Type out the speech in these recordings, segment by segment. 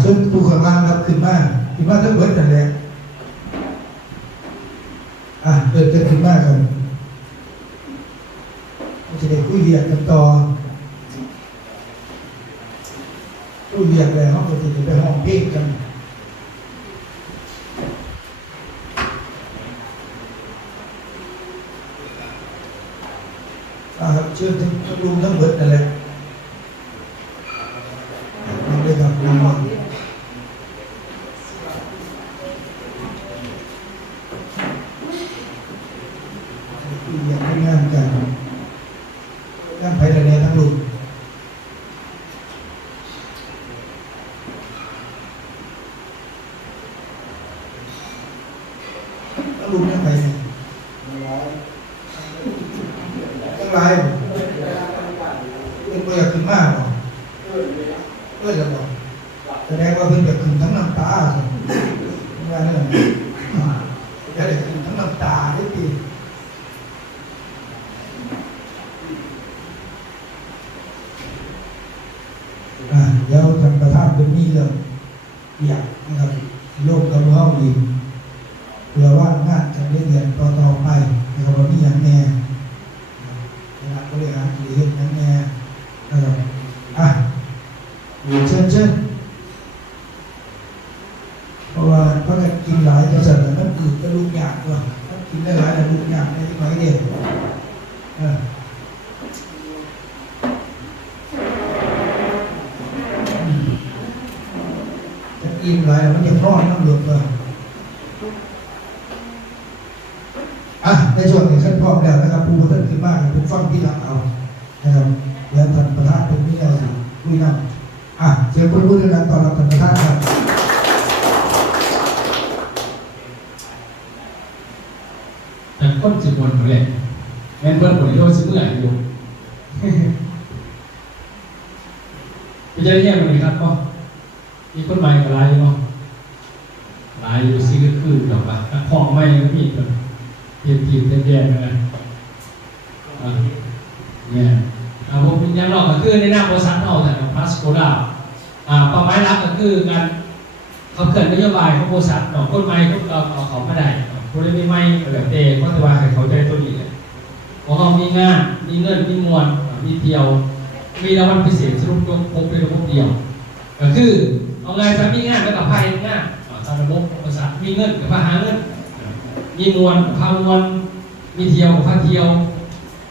เชิญตูข้างล่างครับขึ้นมาทั้งเบิดนั่นแหละเดินขึ้นมากันจะได้คุยเรียนกันต่อคุยเรียนแล้วเขาก็จะไปห้องเพลงกันครับเชิญทั้งลุงทั้งเบิดนั่นแหละนี่เลยครับลุงคุยเรียนงานกันงานไปแต่เนี่ยทั้งลุงทั้งลุงยังไงทั้งหลายเป็นตัวอย่างขึ้นมากหรอจะบอกแสดงว่าเพิ่งจะขึ้นทั้งน้ำตาสิงานนั้นจะได้ขึ้นทั้งน้ำตาได้ดีเดี๋ยวท่านประธานเป็นมีเรื่องอยากนะครับโลกกับเราอีกเพื่อว่างานจะได้เรียนต่อไปนะครับว่ามีอย่างแน่คณะบริหารหรืออย่างแน่นะครับเชิญเพราะว่าเพราะกินหลายจะสั่นมันอืดก็ลูกยากด้วยกินได้หลายแต่ลูกยากในที่หมายเดียวจะกินหลายมันยังร้อนน้ำหลุดเลยในช่วงนี้ขั้นพร้อมแล้วนะครับผู้ท่านขึ้นมากเป็นฟังที่หลังเอานะครับเดี๋ยวท่านประธานเป็นที่เราสิคุยนำเสียงคนพูดดังๆต่อรับท่านประธานครับแต่คนจิตวนหมดเลยแม่นเบิ้ลหมดเลยโดนซื้อเมื่อไหร่อยู่ไปเจอที่ไหนครับก็มีคนใหม่กับลายเนาะลายอยู่ซิกคือแบบว่าของใหม่ก็มีคนเปลี่ยนทีมแย่ๆนะเนี่ยผมยังรอก็คือในหน้าบริษัทเราแต่ของพาสโกดาเป้าหมายหลักก็คือการเขาเกิดนโยบายของบริษัทเนาะคนใหม่ก็เอาเขาไม่ได้คนได้ไม่แบบเตะเพราะแต่ว่าเขาใจตัวนี้เลยของเขามีงานมีเงินมีมวลมีเที่ยวมีรางวัลพิเศษสรุปยกพบเป็นระบบเดียวก็คือเอาไงจะมีงานแล้วกับพายงานตามระบบบริษัทมีเงินกับพาหาเงินมีมวลกับพามวลมีเที่ยวกับพาเที่ยว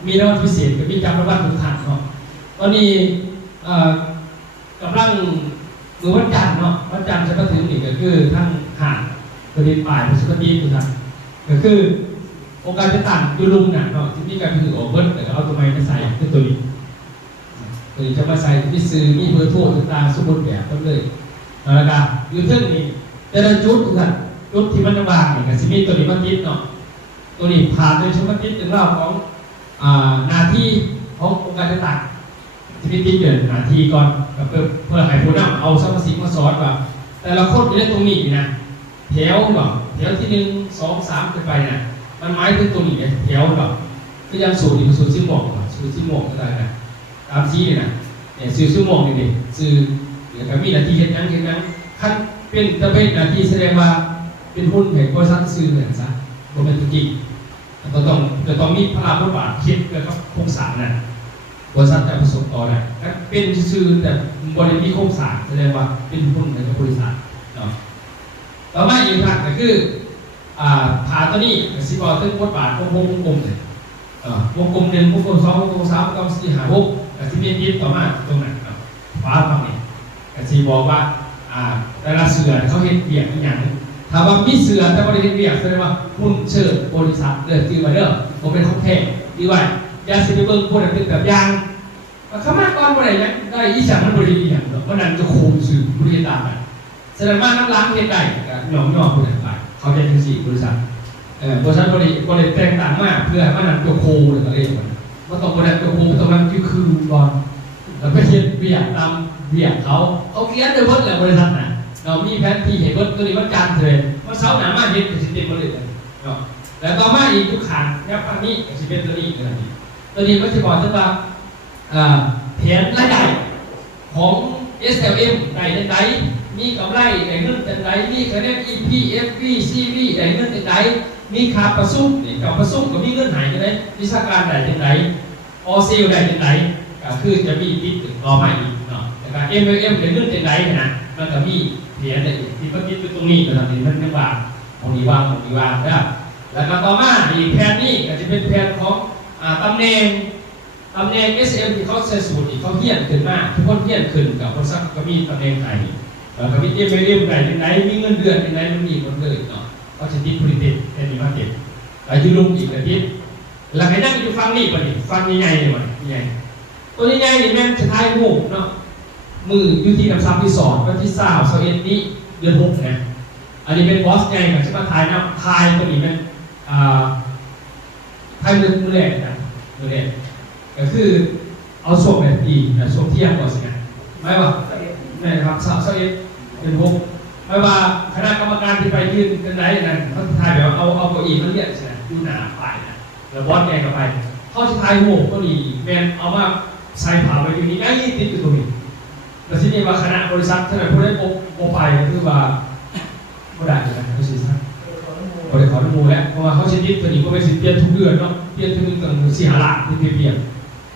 มีรางวัลพิเศษกับมีจำรางวัลทุกท่านเนาะตอนนี้กำลังมือวันจันทร์เนาะวันจันทร์จะมาถึงนี่ก็คือทั้งหาดประเด็นป่ายประชุมดีทุกท่านก็คือโอกาสจะตัดยูรุมเนี่ยเนาะที่มีการถือโอเวอร์แต่เอาตัวไม้มาใส่คือตัวนี้จะมาใส่ที่ซื้อมีเบอร์โทรต่างๆสมบูรณ์แบบก็เลยแล้วก็อยู่เท่านี้แต่ละจุดทุกท่านจุดที่มันวางเนี่ยก็จะมีตัวนี้มาติดเนาะตัวนี้ผ่านโดยเฉพาะติดถึงรอบของหน้าที่ขององค์การต่างๆที่ติดเดินหน้าที่ก่อนกับเพื่อให้ผู้นำเอาสมาชิกมาสอนว่าแต่ละคนอยู่ในตรงนี้นะแถวแบบแถวที่1 2 3ขึ้นไปนะมันหมายถึงตรงนี้แถวแบบก็ยังสูตรอีกสูตรที่หมอกสูตรที่หมอกก็ได้นะตามที่นี่นะเนี่ยสูตรที่หมอกนี่สื่อเดี๋ยวก็มีหน้าที่เห็นยังขั้นเป็นตะเวนหน้าที่แสดงว่าเป็นหุ้นแห่งบริษัทสื่อเหมือนซะโรแมนติกจะต้องมีพลังบทบาทคิดแล้วก็โครงสร้างนะบริษัทจะประสบต่อได้เป็นชื่อแต่บริษัทมีโครงสร้างแสดงว่าเป็นหุ้นในบริษัทเนาะต่อมาอีกทางก็คือผ่าตัวนี้สิบอถึงบทบาทของวงกลมเลยวงกลม1วงกลม2วงกลม3วงกลม4 5 6แต่ที่มีทิศต่อมาตรงนั้นฟ้าฝั่งนี้แต่สิบอกว่าแต่ละเสือเขาเห็นเบียดอย่างถ้าว่ามีเสือแต่บริษัทเบียดแสดงว่าหุ้นเชิดบริษัทเดินคือมาเด้อผมเป็นของแท้ดีไว้ยาสิบเบิ้งคนเป็นแบบยางข้ามาก่อนบริษัทได้อีสั่งมันบริษัทอย่างเพราะนั้นจะคุมสื่อบริษัทไปแสดงว่าน้ำล้างเห็นได้หย่อมบริษัทไปเขาจะเป็น4บริษัทบริษัทบริษัทแตกต่างมากเพื่อให้มันตัวโคหรืออะไรอย่างเงี้ยมันต้องบริษัทตัวโคตรงนั้นคือก่อนแล้วไปเขียนเบียดตามเบียดเขาเขียนโดยเบิร์ดแหละบริษัทน่ะเรามีแผนที่เห็นเบิร์ดตัวนี้มันการเทรดมันเสาหนามาเห็นเป็นสิบเต็มบริษัทแต่ต่อมาอีกทุกขันยับอันนี้สิเป็นตัวนี้ตัวนี้ก็จะบอกว่าแผนรายได้ของ SLM ได้จังไดมีกำไรได้เงินจังไดมีคะแนน EP FV CV ได้เงินจังไดมีค่าประชุมนี่กับประชุมก็มีเงินหายจังไดวิชาการได้จังไดออซิลได้จังไดก็คือจะมีติดถึงรอมาอีกเนาะแต่การ MLM ได้เงินจังไดนะมันก็มีเหรียญได้อีกที่เมื่อกี้ตรงนี้ก็ทำเป็นมันไม่ว่าของนี้ว่างนะครับแล้วก็ต่อมาอีกแผนนี้ก็จะเป็นแผนของตำแหน่ง SM ที่เขาใช้สูตรที่เขาเพี้ยนขึ้นมาทุกคนเพี้ยนขึ้นกับคนสักก็มีตำแหน่งไหนแล้วก็มี MLM ไหนยังไงมีเงินเดือนยังไงมันมีคนเลยเนาะเขาจะติดผลิตแอนติมาร์เก็ตแล้วยืนลงอีกอาทิตย์แล้วใครนั่งอยู่ฟังนี่ป่ะนี่ฟังใหญ่ๆเลยมั้ยใหญ่ตัวใหญ่ๆนี่แม่นจะทายหูเนาะมืออยู่ที่น้ำซับที่2วันที่21นี้เดือน6นะอันนี้เป็นบอสใหญ่กับใช่ป่ะทายนะทายตัวนี้เป็นทายมือแรกนะมือแรกก็คือเอาช่วงแบบดีนะช่วงเที่ยงก่อนสินะไม่ว่านี่ครับ21เป็น6ไม่ว่าคณะกรรมการที่ไปยืนกันไหนนั่นเขาทายแบบเอาเก้าอี้มาเรียกใช่ไหมดูหนาไปนะแล้วบอสใหญ่กับไปเขาจะทายหูก็ดีแมนเอามาใส่ผ่าไว้อยู่นี่ไอ้ติดอยู่ตรงนี้แต่ที่นี่ว่าคณะบริษัทเท่าไหร่ผู้ได้โปรไฟล์ก็คือว่าผู้ได้นะผู้สื่อสารบริขออนุโมทแล้วเพราะว่าเขาใช้ดิบตัวนี้ก็เป็นสิทธิ์เปลี่ยนทุกเดือนเนาะเปลี่ยนทุกเดือนตั้ง4 5 ล้านที่เปลี่ยน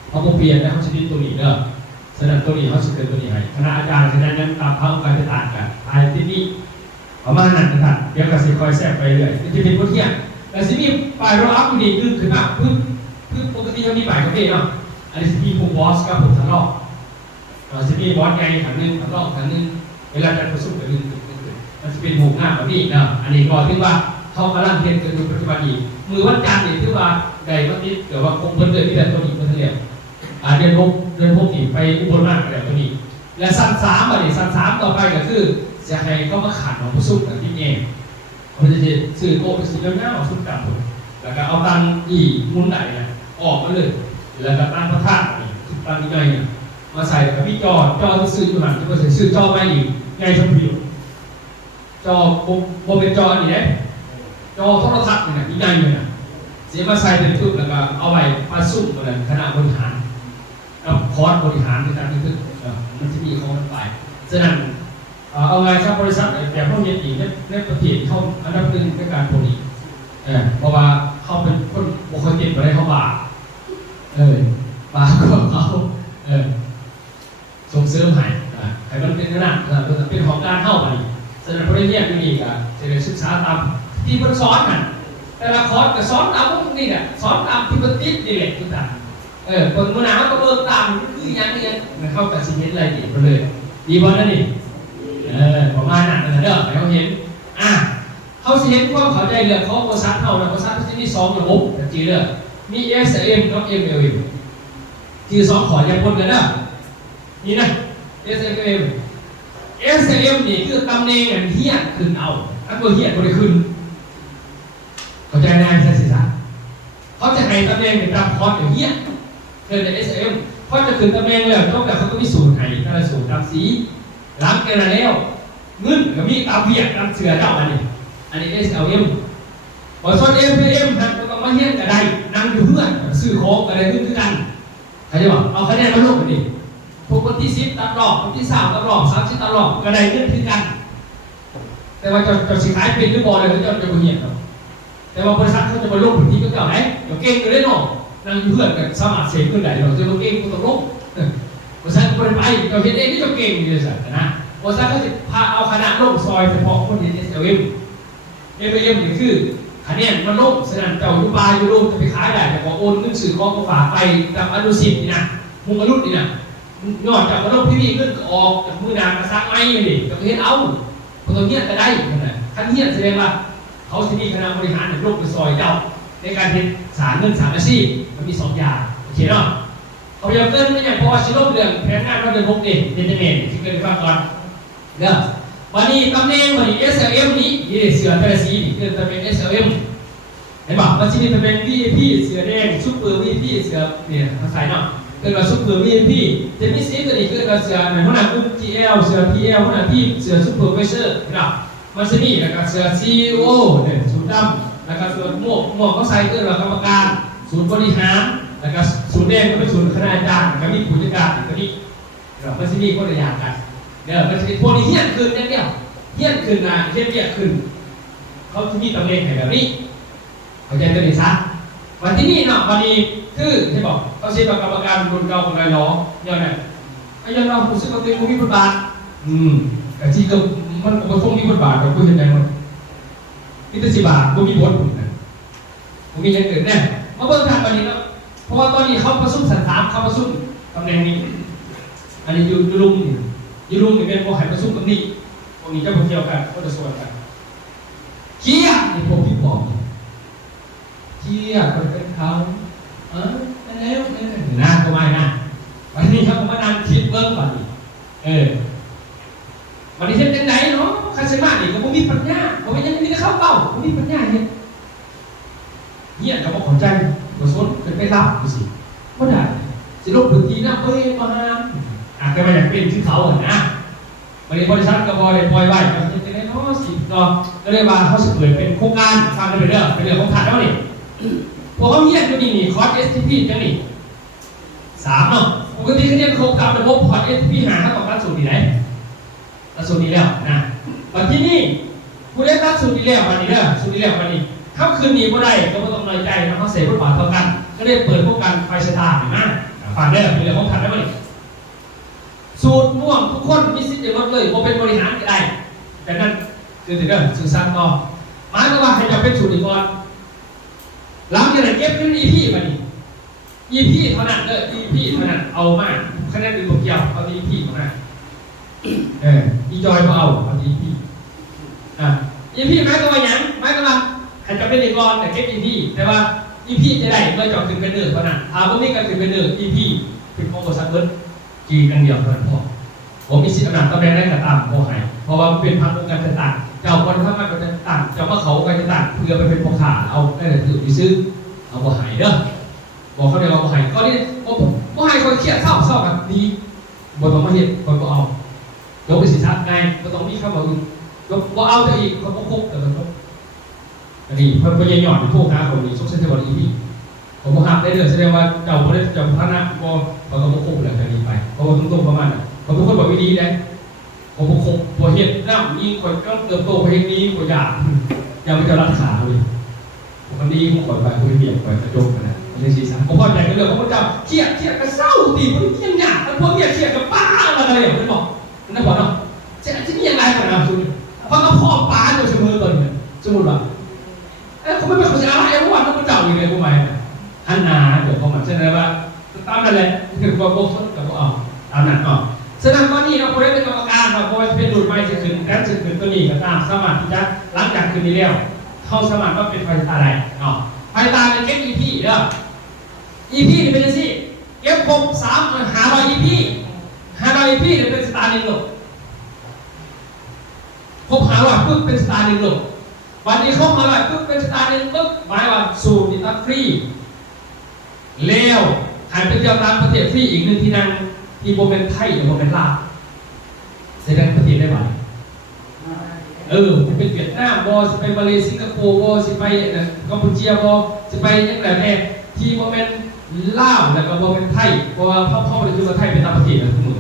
เขาก็เปลี่ยนแล้วเขาใช้ดิบตัวนี้เนาะฉะนั้นตัวนี้เขาจะเป็นตัวนี้ให้คณะอาจารย์ฉะนั้นนั้นตามเขาการจะต่างกันภายที่นี่ประมาณนั้นนะครับเดี๋ยวก็สิคอยแทรกไปเรื่อยจะเป็นบทเรียนแต่สิมีฝ่ายเราอัพดีขึ้นมาพึ่งปกติเขามีฝ่ายเขาเองเนาะอันนี้สิมีผู้บอสกับผู้ทะเลาะสิมีบอสใหญ่ขันนึงทะเลาะขันนึงเวลาจะประชุมกันนึงมันจะเป็นหมู่หน้าแบบนี้เนาะอันนี้ก็ถือว่าเขากำลังเรียนกันอยู่ปัจจุบันนี้มือวัดจันทร์นี่ถือว่าใดวันนี้เดี๋ยวว่าคงเพิ่มเติมที่แบบตัวนี้เพิ่มเติมเดือนพกนี่ไปอุบลราชแบบตัวนี้และสั้น3อันนี้สั้น3ต่อไปก็คือจะให้เขามาขันของผู้ซุ่มกับที่เองเขาจะซื้อโก้ไปซื้อเงาซุ่มกับผมแล้วก็เอาตังอีมุนไหนออกมาเลยแล้วก็ตั้งพระธาตุนี่ตั้งยังไงเนี่ยมาใส่กับพี่จอที่ซื้ออยู่หันจะมาใส่ซื้อจอไม่อีกไงชมวิวจอโบเป็นจออันนี้จอโทรทัศน์เนี่ยยังไงเนี่ยเสียมาใส่เป็นทุบแล้วก็เอาไปมาซุ่มตัวนั้นคณะบริหารกับคอร์สบริหารในการที่คือมันจะมีเขาไปฉะนั้นเอาไงครับบริษัทแบบพวกนี้อีกในประเทศเขาอันดับหนึ่งในการผลิตเพราะว่าเขาเป็นคนบุคคลติดอะไรเขาบาบาก็เขาส่งเสริมให้มันเป็นขนาดเป็นของการเข้าไปฉะนั้นพวกนี้ที่นี่ก็จะได้ศึกษาตามที่มันสอนนั่นแต่ละคอร์สก็สอนตามพวกนี้เนี่ยสอนตามที่มันติดนี่แหละทุกท่านคนมือหนาวก็เบิ่งตามคืออย่างนี้มันเข้ากับสิ่งนี้อะไรดีไปเลยดีบอลนั่นนี่ประมาณนั้นเด้อให้เขาเห็นเขาเห็นความเข้าใจเรื่องของบริษัทเขานะบริษัทที่มี2ระบบจีเด้อมี SM กับ MLM คือ2ขออย่างคนกันนะนี่นะ SM นี่คือตำแหน่งเฮียขึ้นเอาอันตัวเฮียก็ได้ขึ้นเข้าใจง่ายใช่สิจ๊ะเขาจะให้ตำแหน่งเป็นตามคอร์สอย่างเฮียเกิดใน SM พอจะขึ้นตำแหน่งแล้วต้องแต่เขาก็มีสูตรให้แต่ละสูตรตามสีล้างกันแล้วเงินก็มีตามเบียดตามเสือเจ้าอันนี้ SLM พอส่วน MPM นะก็ต้องมาเฮียนกันได้นั่งอยู่เพื่อนซื้อของกันได้ขึ้นกันเข้าใจป่ะเอาคะแนนมาลงกันดิพวกคนที่10ตัดรอบคนที่3ตัดรอบ30ตัดรอบก็ได้ขึ้นขึ้นกันแต่ว่าจะสิขายเป็นหรือบอลเลยเขาจะมาเฮียนแต่ว่าบริษัทเขาจะมาลงพื้นที่ก็เก่าไหนเดี๋ยวเก่งก็ได้เนาะนั่งอยู่เพื่อนกันสมัครเสียขึ้นไหนเราจะมาเก่งก็ต้องลงบริษัทบริษัทเราเห็นเองที่จะเก่งอยู่เลยสินะบริษัทเขาจะพาเอาคณะลงซอยเฉพาะคนที่ SLM นี่คือคะแนนมันลงฉะนั้นเจ้าอยู่บาอยู่ลงจะไปขายได้แต่พอโอนเงินสื่อของฝากไปกับอนุสิทธิ์นี่นะมุงอนุษย์นี่นะยอดจากกระโดดพี่เงินออกจากมือนางกระซักไม้นี่กับเฮ็ดเอาคนตัวเนี้ยก็ได้นะขั้นเนี้ยแสดงว่าเขาจะมีคณะบริหารลงไปซอยเจ้าในการเฮ็ดสารเงินสารอาชีพมันมี2อย่างโอเคเนาะเขาพยายามเกินไม่อย่างเพราะว่าชิโร่เรื่องแผนงานเราเดินพกเองเดนเนตที่เกิดขึ้นก่อนเด้อวันนี้ตำแหน่งวันนี้ SLM นี้เสือแต่ละสีนี่คือจะเป็น SLM เห็นป่ะมันจะมีจะเป็น VIP เสือแดงซุปเปอร์ VIP เสือเนี่ยภาษาเนาะคือว่าซุปเปอร์ VIP จะมีสีตัวนี้คือว่าเสือในหัวหน้ากลุ่ม GL เสือ PL หัวหน้าทีมเสือซุปเปอร์ไวเซอร์เนาะมันจะมีแล้วก็เสือ CEO เนี่ยสูตรดำแล้วก็ส่วนหมวกเขาใส่คือว่ากรรมการศูนย์บริหารแล้วก็ศูนย์แดงก็เป็นศูนย์คณะอาจารย์แล้วก็มีผู้จัดการอีกตัวนี้มันจะมีคนละอย่างกัน เนี่ยมันจะเป็นพวกนี้เฮี้ยนขึ้นอย่างเดียวเฮี้ยนขึ้นนะเฮี้ยนเบี้ยขึ้นเขาจะมีตำแหน่งให้แบบนี้เข้าใจกันดีซะวันที่นี่เนาะวันนี้คือที่บอกเขาใช้กรรมการรุ่นเก่าคนไรล้อเนี่ยนะไอ้ยังเราผู้ซึ่งเขาเป็นผู้มีบทบาทแต่ที่ก็มันก็ต้องมีบทบาทกับผู้เห็นใจมันพิธีบาทผู้มีบทผมนะผมมีอย่างอื่นแน่มาเบิ่งทางวันนี้เนาะเพราะว่าตอนนี้เขาประชุมสันถามเขาประชุมตำแหน่งนี้อันนี้ยูรุมนี่เป็นพวกหายประชุมตรงนี้พวกนี้จะพวกเกี่ยวกันก็จะส่วนกันเคียนี่พวกพี่บอกเคียคนเป็นเขาแล้วนะก็ไม่นะวันนี้เขาก็มานั่งคิดเบิ่งวันนี้วันนี้เห็นยังไงเนาะคาเซมานี่ก็บ่มีปัญญาบ่มียังมีแต่เข้าเป้าบ่มีปัญญาเนี่ยก็บ่เข้าใจบ่สนเป็นไปรับดูสิบ่ได้สิลงพื้นที่นะเอ้ยมาอาจจะมาอยากเป็นที่เขานะบริษัทก็บ่ได้ปล่อยไว้ก็จะได้เนาะสิก็เลยว่าเขาสิเปิดเป็นโครงการฟังกันไปเรื่องของถัดแล้วนี่พวกเขาเรียนก็นี่คอร์ส STP จังนี่3เนาะปกติเขาเรียนโครงการระบบคอร์ส STP หาเขาต้องการสูตรที่ไหนสูตรนี้แล้วนะวันที่นี่ผู้ได้รับสูตรนี้แล้ววันนี้สูตรนี้แล้ววันนี้ค่ำคืนนี้บ่ได้ก็ไม่ต้องน้อยใจนะเขาเสียบทบาทเท่ากันก็เลยเปิดโครงการไฟสตาร์นะฟังได้เป็นเรื่องของถัดแล้วนี่สูตรม่วงทุกคนมีสิทธิ์จะลดเลยว่าเป็นบริหารก็ได้แต่นั่นคือถึงก็สื่อสารต่อหมายความว่าให้จะเป็นสูตรอีกก่อนหลังจากนั้นเก็บขึ้น EP มาดิ EP เท่านั้นEP เท่านั้นเอามากคะแนนอื่นผมเกี่ยวเอา EP เท่านั้นอีจอยก็เอา EP EP หมายความว่าอย่างหมายความว่าให้จะเป็นอีกก่อนแต่เก็บ EP แต่ว่า EP จะได้เมื่อจอดขึ้นเป็นเท่านั้นถ้าพวกนี้ก็ขึ้นเป็นEP เป็นของบริษัทเบิร์ดกีกันเดียวเท่านั้นพอผมมีสิทธิ์อำนาจตำแหน่งได้กระตามโมหายเพราะว่าเป็นพันองค์การต่างเจ้าคนถ้ามันเป็นต่างเจ้าว่าเขาการต่างเพื่อไปเป็นพ่อขาเอาได้แต่ถือไปซื้อเอาโมหายเด้อบอกเขาเรียกว่าโมหายก็นี่โมหายคนเครียดเศร้าแบบนี้บนต้องมาเห็นคนก็เอายกไปสิทธิ์ไงก็ต้องมีข้าวมาอื่นยกว่าเอาจะอีกเขาก็คบแต่มันก็อันนี้เพิ่มไปยังหย่อนพวกค้าคนนี้ชกเส้นเทวันอีพีผมบอกห้ามได้เดือดแสดงว่าเจ้าคนได้จำพระนะก็เขาก็คบเลยกันนี้ไปเพราะว่าตรงๆประมาณนั้นเขาทุกคนบอกวิธีได้ผมคบพอเห็นน้ำยิ่งคนก็เติบโตไปเห็นนี้คนอยากยังไม่จะรัดขาเลยวันนี้ผมขอไปคุยเหี่ยวไปกระจกกันนะเรื่องสีสันผมพอใจกันเลยเพราะว่าเจ้าเครียดก็เศร้าตีมันยังหยาบมันพวกเมียเครียดกับป้าอะไรอย่างนั้นบอกนั่นบอกเนาะจะนี่ยังไงกันนะคุณเพราะเขาพ่อป้าโดยเฉพาะตัวเนี่ยสมมติว่าเขาไม่เป็นคนจะอะไรเมื่อวานเขาเจ้าอยู่เลยพวกมันฮันนาเดี๋ยวเขามาเช่นไรว่าตามนั่นแหละถึงว่าโบสถ์กับเอาตามนั้นก็แสดงว่านี่เราควรได้เป็นกรรมการเราควรเป็นรุ่นใหม่จะขึ้นแล้วจะขึ้นตัวนี้ก็ตามสมัครที่จะหลังจากขึ้นนี้แล้วเข้าสมัครก็เป็นไฟตาอะไรเนาะไฟตาเป็นเก็บ EP เด้อ EP นี่เป็นยังไงเก็บครบ500 EP 500 EP เนี่ยเป็นสตาร์หนึ่งโลกครบ500ปุ๊บเป็นสตาร์หนึ่งโลกวันนี้ครบ500ปุ๊บเป็นสตาร์หนึ่งปุ๊บหมายว่าสูตรนี่ตั้งฟรีแล้วหายไปเที่ยวต่างประเทศฟรีอีกหนึ่งที่นั่งที่โมเป็นไทยหรือโมเป็นลาวแสดงประเทศได้ไหมจะเป็นเวียดนามบอจะไปมาเลเซียสิงคโปร์บอจะไปกัมพูชาบอจะไปยังไงแน่ที่โมเป็นลาวแล้วก็โมเป็นไทยเพราะว่าพ่อไปคือว่าไทยเป็นต่างประเทศนะทุกคน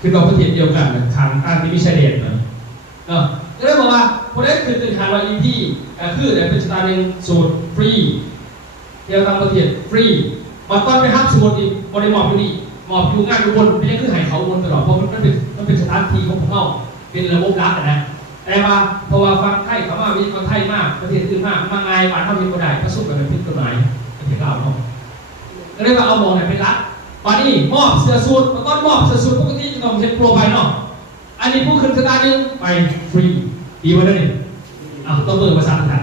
คือเราประเทศเดียวกันทางที่มีชายแดนก็เลยบอกว่าคนได้คือตื่นหาเราEPคือแต่เป็นสตาร์หนึ่งสูตรฟรีเที่ยวต่างประเทศฟรีมาตอนไปฮับสูตรอีกบริมอบอยู่นี่หมอบอยู่งานอยู่บนไม่ได้คือหายเขาบนตลอดเพราะมันเป็นสถานที่ของพวกเขาเป็นระบบรัฐนะแต่ว่าเพราะว่าฟังไทยเขาว่าวิธีการไทยมากประเทศอื่นมากมาไงบ้านเขาเป็นคนใดก็สู้กันเป็นพิษกฎหมายประเทศเราเนาะก็เลยว่าเอามองไหนเป็นรัฐวันนี้มอบเสื้อสูทแล้วก็มอบเสื้อสูทปกติจะต้องเช็คโปรไฟล์เนาะอันนี้ผู้ขึ้นสตาร์นึงไปฟรีดีกว่านั้นต้องเปิดภาษาไทย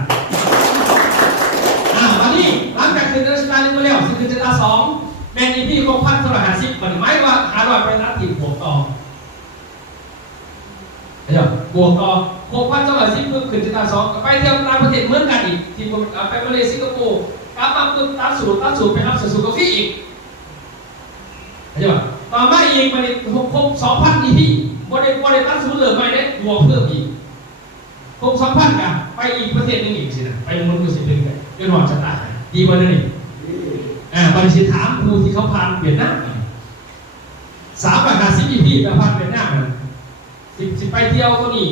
วันนี้หลังจากขึ้นสตาร์นึงมาแล้วขึ้นสตาร์2แมนอีพีของ1,150มันหมายว่า500เป็นรัฐที่บวกต่อบวกต่อ6,210เพิ่มขึ้นสตาร์2ไปเที่ยวต่างประเทศเหมือนกันอีกที่ไปมาเลเซียสิงคโปร์กลับมาปุ๊บตัดสูตรไปรับสูตรก็ฟรีอีกต่อมาอีกมันครบ 2,000 EP บริตั้งสูตรเลยไม่ได้บวกเพิ่มอีกครบ 2,000 กันไปอีกประเทศนึงอีกสินะไปมันดูสิเป็นไงยอดหวังชะตาดีกว่านั้นอีกบริษัทถามครูที่เขาผ่านเวียดนาม350 EP ไปผ่านเวียดนาม สิไปเที่ยวตัวนี้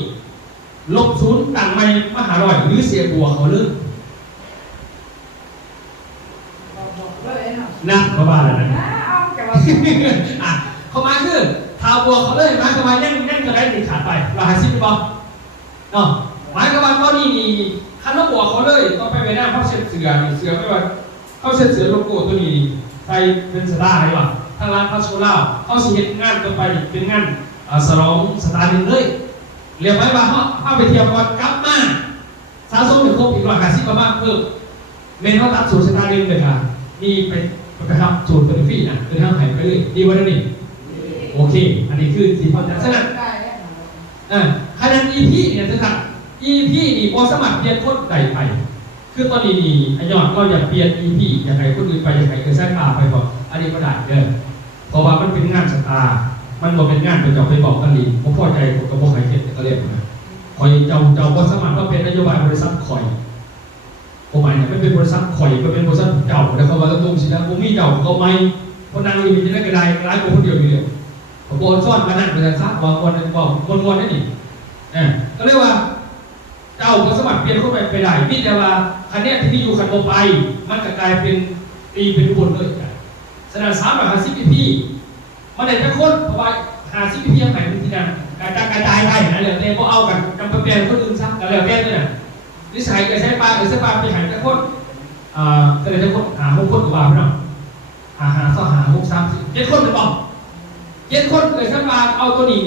ลบศูนย์ต่างไม่มหาลอยหรือเสียบัวเขาเลิกนั่งเขาบ้านอะไรนะอ่ะเขามาคือท้าวบัวเขาเลยมาเขามานั่งจะได้ติดขาดไปเราหาซิปบอกเนาะหมายความว่านี่ขั้นว่าบัวเขาเลยต้องไปหน้าเขาเช็ดเสือไม่ว่าเขาเช็ดเสือโลโก้ตัวนี้ใส่เป็นสตาร์อะไรวะทางร้านพาสโคล่าเขาสิเห็นงานต่อไปเป็นงานสลองสตาร์หนึ่งเลยเรียกไว้ว่าเขาไปเที่ยวก่อนกลับมาสะสมถึงครบอีก150ประมาณเพิ่มเมนเขาตัดสูตรสตาร์หนึ่งเลยค่ะนี่ไปครับสูตรเป็นฟรีนะคือทางหายไปเลยดีกว่านั้นนี่โอเคอันนี้คือสีพอจัดสนั่นคะแนน EP เนี่ยจะทำ EP นี่พอสมัครเปลี่ยนคนใดไปคือตอนนี้นี่ไอยอดก็อยากเปลี่ยน EP อยากให้คนอื่นไปอยากให้เกิดแทรกตาไปบอกอันนี้ก็ได้เด้อเพราะว่ามันเป็นงานสตาร์มันบอกเป็นงานเป็นเจ้าไปบอกกันดีผมพอใจผมก็บอกให้เห็นก็เรียกมาคอยเจ้าก็สมัครก็เป็นนโยบายบริษัทคอยผมหมายถึงไม่เป็นบริษัทข่อยก็เป็นบริษัทเก่าแต่เขาว่าตรงสินะผมมีเก่าเขาไม่คนนั่งอยู่มีจะได้กระไดร้ายคนเดียวอยู่เดียวผมบอกซ่อนมานั่งเป็นซักวางวันบอกคนได้ดิก็เรียกว่าเจ้าก็สมัครเปลี่ยนเข้าไปได้พี่แต่ว่าคันนี้ที่อยู่คันโบไปมันก็กลายเป็นตีเป็นคนเลยสนาม350 EP มันได้แต่คนเพราะว่า50 EP ยังไงเป็นที่นั่นกระจายไปนะเดี๋ยวเต้ก็เอากันจำเป็นคนอื่นซักกันแล้วเต้ด้วยนะนิสัยกับใช้ปลาใช้ปลาไปหายแต่คนก็เลยจะคนหา6 คนกับว่าพี่น้องหา6 3 4 7 คนหรือเปล่า7 คนเลยใช้ปลาเอาตัวนี้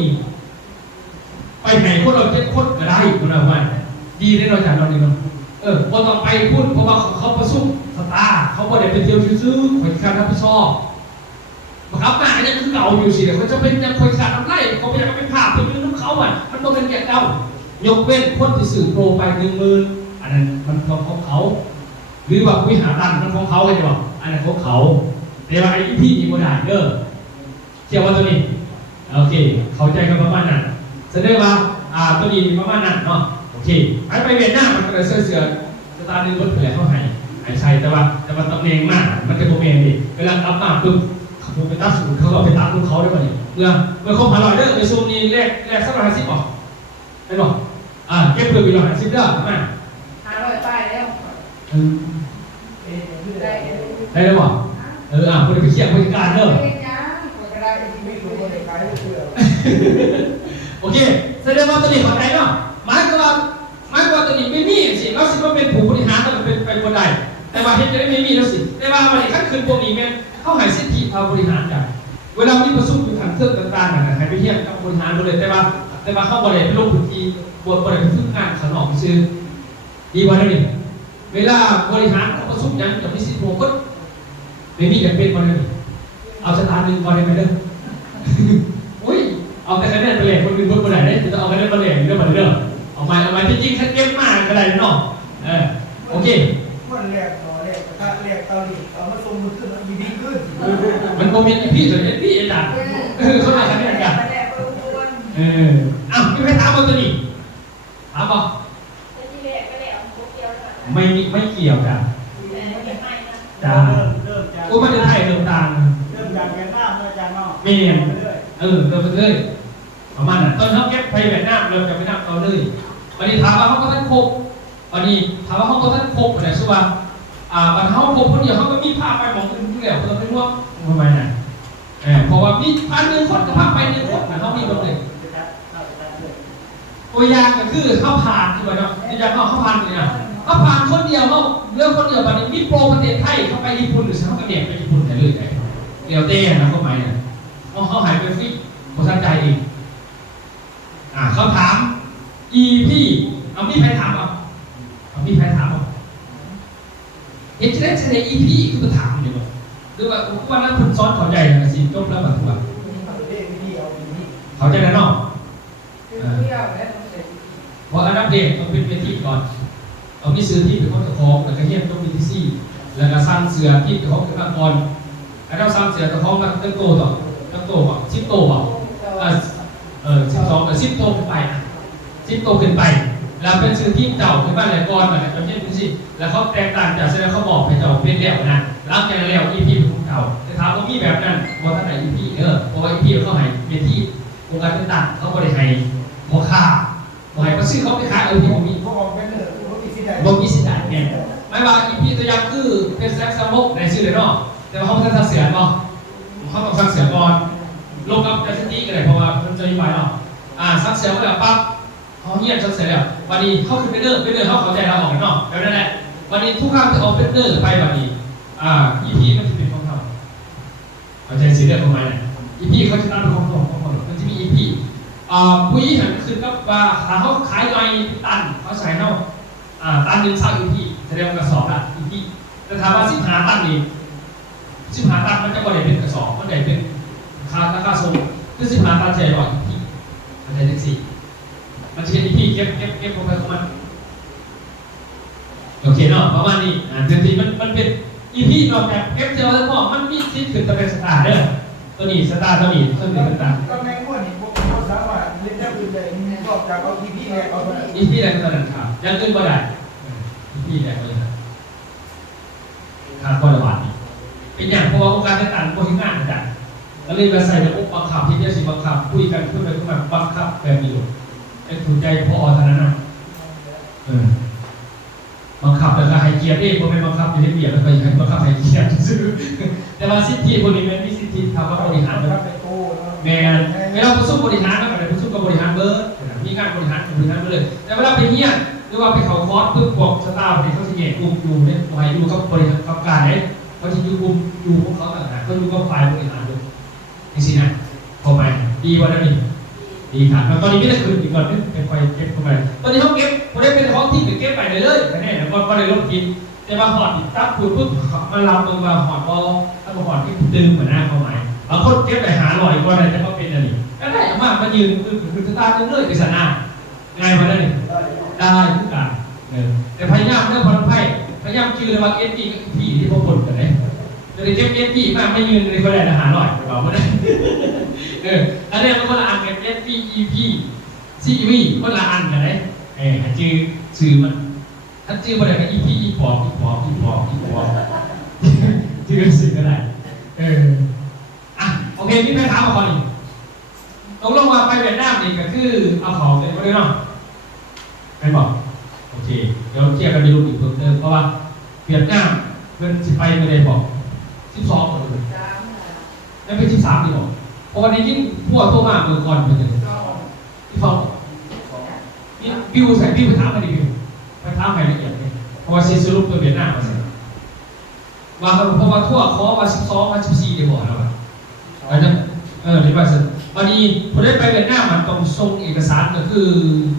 ไปไหนคนเรา7 คนก็ได้คุณเอาไว้ดีแน่นอนจากเราดีเนาะพอต่อไปพูดเพราะว่าเขาประสุกสตาร์เขาบอกเดี๋ยวเป็นเที่ยวซื้อคอยการรับผิดชอบครับมาเนี่ยคือเก่าอยู่สิเดี๋ยวเขาจะเป็นจะคอยขาดทำไรเขาอยากเป็นภาพเป็นยืนน้ำเขาอ่ะมันต้องเป็นอย่างเก่ายกเว้นคนที่สื่อโปรไป10,000อันนั้นมันของเขาหรือว่าวิหารันมันของเขาใช่ไหมอันนั้นของเขาแต่ว่าไอ้พี่นี่ก็ได้เด้อเชื่อว่าตัวนี้โอเคเข้าใจกันประมาณนั้นแสดงว่าตัวนี้ประมาณนั้นเนาะโอเคไปเวียดนามมันก็เลยเสื้อสตาร์นึงก็เผยเข้าให้ใช่แต่ว่าตำแหน่งมากมันจะโมเมนต์ดิเวลาอัพมาปุ๊บผมไปตัดสูตรเขาก็ไปตัดลูกเขาได้ป่ะเนี่ยเมื่อครบ100เด้อไปซูมนี่แรกสัก150ป่ะได้ป่ะเก็บเพื่อไป150เด้อใช่ไหม500 ป้ายแล้วได้แล้วป่ะคนไปเขียนบริการเด้อโอเคแสดงว่าตัวนี้เข้าใจเนาะหมายความว่าตัวนี้ไม่มีสิเราสิว่าเป็นผู้บริหารต้องเป็นไปบนใดแต่ว่าเห็นจะได้ไม่มีแล้วสิแต่ว่าวันนี้ขั้นคืนพวกนี้แม่เข้าหายสิทธิพาบริหารกันเวลามีประชุมอยู่ทางเครื่องต่างๆใครไปเที่ยวกับบริหารไปเลยแต่ว่าเข้าบริหารไปลงพื้นที่บริหารฝึกงานขนมซื้อดีกว่านั้นนี่เวลาบริหารเขาประชุมยังจะมีสิทธิโปรก็ไม่มีอย่างเป็นวันนี้เอาสถานหนึ่งวันได้ไหมเด้ออุ้ยเอาแต่คะแนนไปเลยคนอื่นคนไหนได้จะเอาคะแนนไปเลยเรื่องอะไรเด้อเอามาจริงๆแค่เก็บมากก็ได้เนาะโอเคมันแหลกต่อแหลกถ้าแหลกเตาดิเอามาส่งมือขึ้นมันดีขึ้นมันโมเมนต์พี่ส่วนพี่อาจารย์เขามาคะแนนกันไม่ไปถามตัวนี้ถามบอกไม่เกี่ยวกันจ้าโอ้มันจะไทยเริ่มต่างเริ่มจากเวียดนามเริ่มจากนอกเมียนเริ่มไปเลยประมาณนั้นตอนเขาเก็บไปเวียดนามเริ่มจากเวียดนามเขาเลยวันนี้ถามว่าเขาก็ท่านครบวันนี้ถามว่าเขาก็ท่านครบอะไรสักวันบรรเทาครบคนเดียวเขาก็มีภาพไปมองอื่นอยู่แล้วเขาไม่รู้ว่าทำไมน่ะเพราะว่ามี1,000 คนกับภาพไป1 คนนะเขามีแบบเลยตัวอย่างก็คือเขาผ่านใช่ไหมเนาะอย่างเขาผ่านเลยนะเขาผ่านคนเดียวเขาเรื่องคนเดียววันนี้มีโปรประเทศไทยเขาไปญี่ปุ่นหรือเขากระเดียบไปญี่ปุ่นไหนเลยเดี๋ยวเต้นะเขาไปเนี่ยเขาหายไปฟิกเขาสนใจอีกเขาถามพี่เอามีใครถามมีใครถามเห็นจะได้เฉลยพี่คือถามอยู่บ่หรือว่าวันนั้นคุณซ้อนเข้าใจนะสิจบแล้วแบบว่าเข้าใจแล้วเนาะเพราะอันดับเด็กต้องเป็นเวทีก่อนเอาที่ซื้อที่เป็นของเจ้าของแล้วก็เฮียนต้องมีที่ซี่แล้วก็สร้างเสือที่เจ้าของเป็นนักบอลอันดับสร้างเสือเจ้าของมันตั้งโตต่อตั้งโตบ่10 โตบ่12 10 โตขึ้นไป10 โตขึ้นไปแล้วเป็นซื้อที่เจ้าเป็นบ้านหลายก้อนแบบเช่นสิแล้วเขาแตกต่างจากแสดงเขาบอกให้เจ้าเป็นแล้วนะรับจากแล้วเป็นของเก่าแต่ถามว่ามีแบบนั้นว่าท่านไหนเพราะว่าเขาให้เวทีองค์การต่างๆเขาบริหาร บ่มีสิทธิ์ได้เนี่ยไม่ว่าอีพีตัวอย่างคือเป็นแซกซาวกในชื่อเลยเนาะแต่ว่าเขาไม่ทักเสียเนาะเขาต้องทักเสียก่อนลงกับไดซิตี้กันเลยเพราะว่ามันจะมีไว้เนาะซักเสียไปแล้วปั๊บเขาเงียบซักเสียแล้ววันนี้เขาคือเป็นเนอร์เขาเข้าใจเราออกเนาะแบบนั้นแหละวันนี้ทุกครั้งที่เอาเป็นเนอร์ไปวันนี้อีพีมันจะเป็นของเขาเข้าใจสีเรื่องของมันเนี่ยอีพีเขาจะตั้งเป็นของเขามันจะมีอีพีผู้ยี่หันคือกับว่าเขาขายไงตันเขาใส่เนาะตันหนึ่งเช่าอีพีแสดงว่ากระสอบละอีพีแต่ถามว่า15 ตันนี่15 ตันมันจะบ่ได้เป็นกระสอบมันได้เป็นราคาส่งคือ15 ตันใหญ่กว่าอีพีมันได้ทั้งสี่มันจะเป็นอีพีเก็บลงไปของมันโอเคเนาะประมาณนี้เดี๋ยวทีมันเป็นอีพีนอกจากเก็บเจอแล้วก็มันมีที่ขึ้นจะเป็นสตาร์เด้อตัวนี้สตาร์ตัวนี้ขึ้นเป็นสตาร์ ก็แมงม่วนนี่พวกเขาสามารถเล่นได้อื่นเลยนอกจากเอาทีพีแหกเอาไป อีพีแรกตอนนั้นครับยังขึ้นบ่ได้อีพีแรกเลยขาดคนละบาทนี่เป็นอย่างเพราะว่าองค์การต่างๆก็ทิ้งงานเหมือนกันแล้วเลยมาใส่ในองค์บังคับที่เรียกสิบังคับคุยกันขึ้นมาบังคับแบบนี้เป็นถูกใจพอเท่านั้นนะบังคับแล้วก็ให้เกียรติเองเพราะไม่บังคับอยู่ในเบียดแล้วก็ให้บังคับให้เกียรติซื้อแต่ว่าสิทธิคนนี้มันมีสิทธิทำว่าบริหารแบบแม่เวลาผู้สู้บริหารก็แบบผู้สู้กับบริหารเบอร์มีงานบริหารไปเลยแต่เวลาไปเงียบหรือว่าไปเขาคอร์สเพื่อพวกสตาร์ที่เขาจะแยกกลุ่มอยู่เนี่ยไปอยู่กับบริหารกับการเนี่ยเขาจะอยู่กลุ่มอยู่พวกเขาต่างๆก็อยู่กับฝ่ายบริหารด้วยจริงๆนะพอไหมดีวันนั้นนี่ดีครับแล้วตอนนี้ไม่ได้คืนอีกก่อนนึงเป็นไฟเก็บเข้าไปตอนนี้เขาเก็บพอได้เป็นท้องที่เก็บไปเลยไปแน่แล้วก็เลยลดกินแต่ว่าหอดติดตั้งปุ๊บมาลำลงมาหอดบอลถ้าหอดที่ตึงเหมือนหน้าเขาหมายบางคนเก็บไปหาลอยก็ได้แต่ก็เป็นอะไรก็ได้เอามายืนคือสตาร์ทเรื่อยๆไปสนาง่ายมาได้ได้ทุกการแต่พยายามเรื่องพลังไพ่พยายามจืดระวังเอสพีกับพีที่พวกคนกันเลยจะได้เก็บเอสพีมาไม่ยืนในคนใดอาหารลอยบอกไม่ได้อันนี้มันคนละอันกันเอสพีอีพีซีวีคนละอันกันเลยจืดสื่อมันถ้าจืดมาได้ก็อีพีอีปอบจืดสื่อก็ได้โอเคพี่แม่ถามมาก่อนตกลงมาไปเวียดนามนี่ก็คือเอาของเป็นคนเดียวเนาะเป็นบอกโอเคเดี๋ยวเทียบกันในรูปอีกเพิ่มเติมเพราะว่าเวียดนามเป็นไปไม่ได้บอก12คนเลยไม่เป็น13ดีบอกเพราะวันนี้ยิ่งพวกโทรมาเมื่อก่อนเป็นที่ฟังนี่บิวใส่บิวไปถามมาดิบิวไปถามรายละเอียดเลยเพราะว่าสรุปตัวเวียดนามมาใส่ว่าเพราะว่าทั่วขอว่า12ว่า14ดีบอกแล้วว่าจะเรียกว่าวันนี้พอได้ไปเวียดนามมันต้องส่งเอกสารก็คือ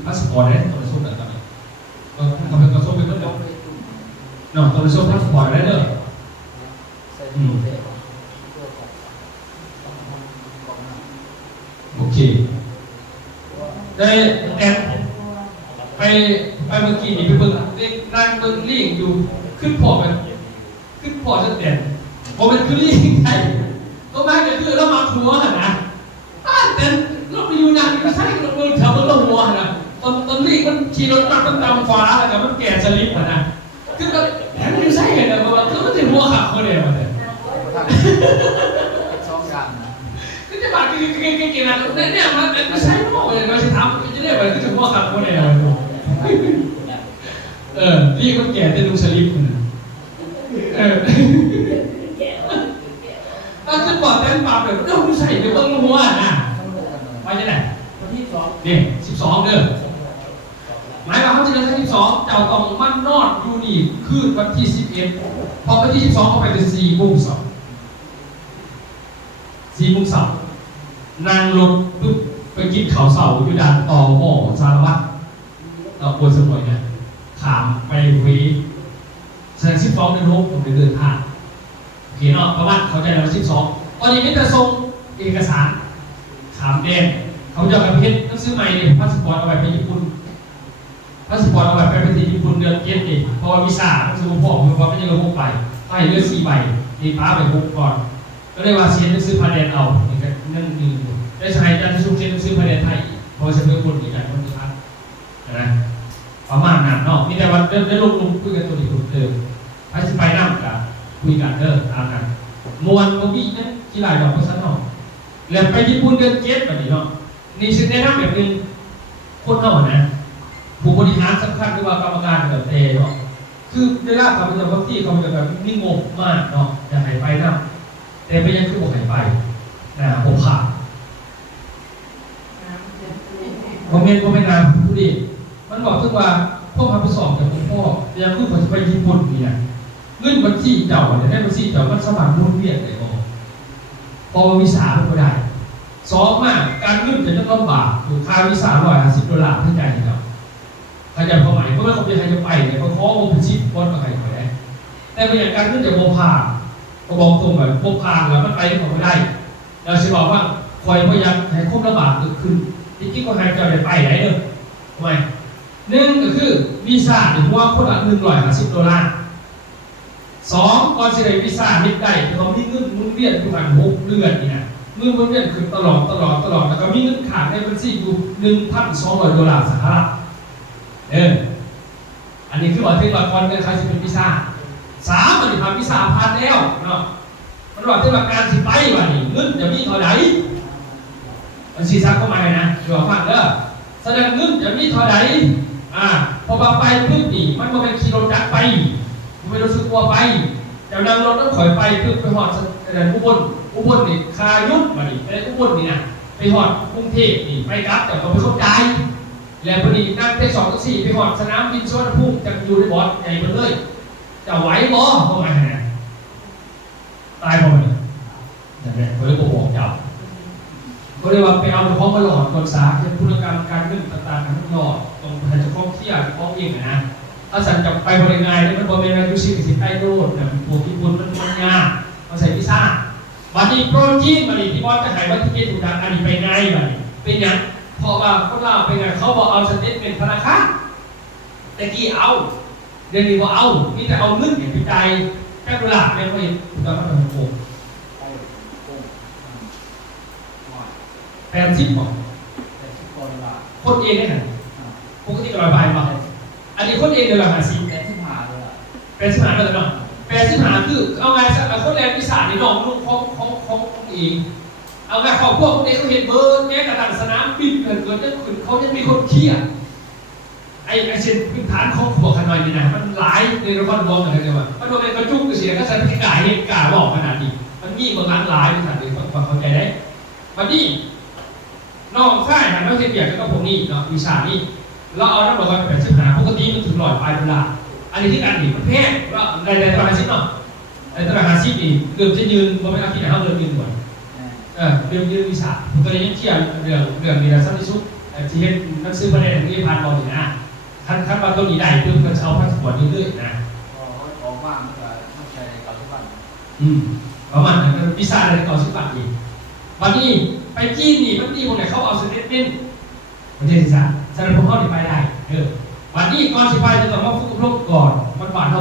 พาสปอร์ตได้ต้องส่งแบบนี้ต้องส่งเป็นต้นดอกเนาะต้องส่งพาสปอร์ตได้เลยโอเคได้แต่ไปเมื่อกี้นี่ไปเบิ่งนั่งเบิ่งลิงอยู่ขึ้นพอจะเด่นพอมันคือลิงไทยก็ไม่ก็คือเรามาทัวร์นะแต่เราไปอยู่นานก็ใช่เราเมืองแถวเมืองละหัวนะตอนนี้มันขี่รถมาตามฟ้าแล้วก็มันแก่สลิปนะคือก็แถมอยู่ใช่ไงนะเพราะว่าคือมันจะหัวขับคนเดียวมาเลยก็จะบาดกินนะเนี่ยมันใช่หม้อเลยมันจะทำจะได้แบบก็จะหัวขับคนเดียวนี่มันแก่แต่ดูสลิปคนนั้นถ้าขึ้นบอดเต้นปากแบบเราไม่ใช่เดี๋ยวต้องหัวนะไปจะไหนเนี่ย12เดือนหมายว่าเขาจะเดินที่12เจ้าต้องมันนอดอยู่นี่คืนวันที่11พอวันที่12เขาไปเป็น4 โมงเช้านางรถปุ๊บไปกินข้าวเสาอยู่ด่านต่อหม้อสารวัตรเราควรสมัยเนี่ยถามไปคุยแสดง12 เดือน6ผมไปเดินทางโอเคเนาะประมาณเขาใจเรา12ตอนนี้ไม่จะส่งเอกสารถามแดนเขาจะไปเพชรต้องซื้อใหม่เนี่ยพาสปอร์ตเอาไว้ไปญี่ปุ่นพาสปอร์ตเอาไว้ไปประเทศญี่ปุ่นเดือนเองเพราะว่าวีซ่าต้องซื้อพ่อเพราะว่าไม่ใช่เราพกไปให้เลือก4 ใบนี่ป้าไปพกก่อนก็เลยว่าเซ็นต้องซื้อพาแดนเอานี่ก็นั่งยืนได้ใช้การซื้อเซ็นต้องซื้อพาแดนไทยเพราะว่าจะเป็นคนอีกอย่างคนที่พักนะประมาณนั้นเนาะมีแต่ว่าได้ลงคุยกันตัวนี้เติมไปนั่งกับคุยกันตามกันมวนตรงนี้นะที่หลายดอกภาษาเนาะแล้วไปญี่ปุ่นเดือน7แบบนี้เนาะนี่สิ่งแนะนำแบบนึงคนเนาะนะผู้บริหารสำคัญหรือว่ากรรมการแบบใน เนาะคือเวลาเขาเป็นบางที่เขาจะแบบนิ่งงมากเนาะอยากหายไปนะแต่ไปยังคือบอกหายไปนะผมขาดผมเมนนามผู้ดีมันบอกถึงว่าพวกพาไปสอบกับคุณพ่อยังคือผมจะไปญี่ปุ่นเนี่ยเงินบัญชีเจ้าเนี่ยได้บัญชีเจ้ามันสมัครมุ่นเวียนเลยพอวีซ่าไม่ได้สองมากการเงินจะต้องลำบากคือค่าวีซ่า$150ให้ใจเนาะใครจะพอไหมเพราะว่าเขาเป็นใครจะไปเนี่ยเขาขอโอเปชิบอลกับใครไปได้แต่เป็นอย่างการเงินจะโมพาก็บอกตรงแบบโมพาแล้วมันไปของไม่ได้เราจะบอกว่าคอยพยายามให้ควบลำบากเกิดขึ้นที่คิดว่าใครจะไปไหนเนอะทำไมหนึ่งก็คือวีซ่าหรือว่าคนละ$150สองก่อนจะได้วีซ่านิดได้เรามีเงินหมุนเวียนทุกวัน6 เดือนนี่นะเงินหมุนเวียนขึ้นตลอดแล้วก็มีเงินขาดในบัญชีอยู่$1,200สหรัฐอันนี้คือว่าที่ว่าก่อนเนี่ยใครจะเป็นวีซ่าสามมันผ่านวีซ่าผ่านแล้วเนาะมันว่าที่ว่าการสิไปว่านี่เงินจะมีเท่าไหร่มันซีซ่าเข้ามาเลยนะดูว่าฟังเด้อแสดงเงินจะมีเท่าไหร่พอไปปุ๊บนี่มันก็เป็นขี่รถจักรไปไม่รู้สึกกลัวไปแต่นั่งรถต้องถอยไปปุ๊บไปหอดอุบลนี่คายุทธมาดิไอ้อุบลนี่นะไปหอดกรุงเทพนี่ไปกลับแต่ก็ไม่เข้าใจแล้วพอดีนั่งเท2 4ไปหอดสนามบินสุวรรณภูมิจะอยู่ในบอสใหญ่หมดเลยจะไหวบ่เข้ามาไงตายบ่เนี่ยนั่นแหละเขาเลยบอกจับเขาเรียกว่าไปเอาเฉพาะมาหลอดก่อนสาเป็นธุรกรรมการเงินต่างๆทั้งหลอดตรงเฉพาะเที่ยวเฉพาะเองนะถ้าสั่งจับไปบริงานเนี่ยมันบริเวณอะไรดูสิใต้โลดเนี่ยพวกญี่ปุ่นมันยากมาใส่พิซซ่าวันนี้โปรตีนวันนี้ที่บอสจะขายว่าที่เกถูกดังอันนี้ไปไงวันนี้เป็นยังพอว่าคนเราเป็นไงเขาบอกเอาสเตทเมนต์ธนาคารแต่กี้เอาเดี๋ยวนี้ว่าเอามีแต่เอาเงินอย่างไปใจแค่เวลาไม่ค่อยถูกต้องมันโกง80 บอกคนเองเนี่ยปกติก็100 บาทป่ะอันนี้คนเองเดือนละ5085เลยเนาะ85คือเอาไงสักคนแรงพิศาจนี่น้องลูกของเองเอาไงของพวกนี้เขาเห็นเบอร์แง่กระดานสนามบินเกินจะขึ้นเขาจะมีคนเครียดไอ้เส้นพื้นฐานของพวกขนาดนี้นะมันหลายในละครวงอะไรกันวะมันโดนเป็นกระจุกกระเสียก็แสดงกายกาบอกขนาดนี้มันมีบางร้านหลายขนาดนี้ฟังเข้าใจได้วันนี้น้องค่ายหันมาเทียบกับพวกนี้เนาะวิชานี้เราเอาน้ำบอกว่า85ปกติมันถึง$100อันนี้ที่การดีมันแพงว่าในตลาด50เนาะในตลาด50นี่เกือบจะยืนว่าเป็นอาทิตย์ไหนเขาเดินยืนก่อนยืนวิชาผมก็เลยยังเที่ยวเรื่องมีอะไรสักที่สุดที่เห็นนักซื้อประเด็นที่ผ่านบอลอยู่นะท่านมาตัวนี้ได้เพื่อจะเอาพาสปอร์ตเรื่อยๆนะของว่างก็ต้องใช้ในการทุกวันประมาณนั้นวิชาในก่อนสุดปัจจุบันวันนี้ไปจีนนี่มันดีตรงไหนเขาเอาสเตทเมนต์ประเทศที่สามแสดงผมเข้าไปได้วันนี้ก่อนสิไปจะต้องมาฝึกอบรมก่อนมันบาดเขา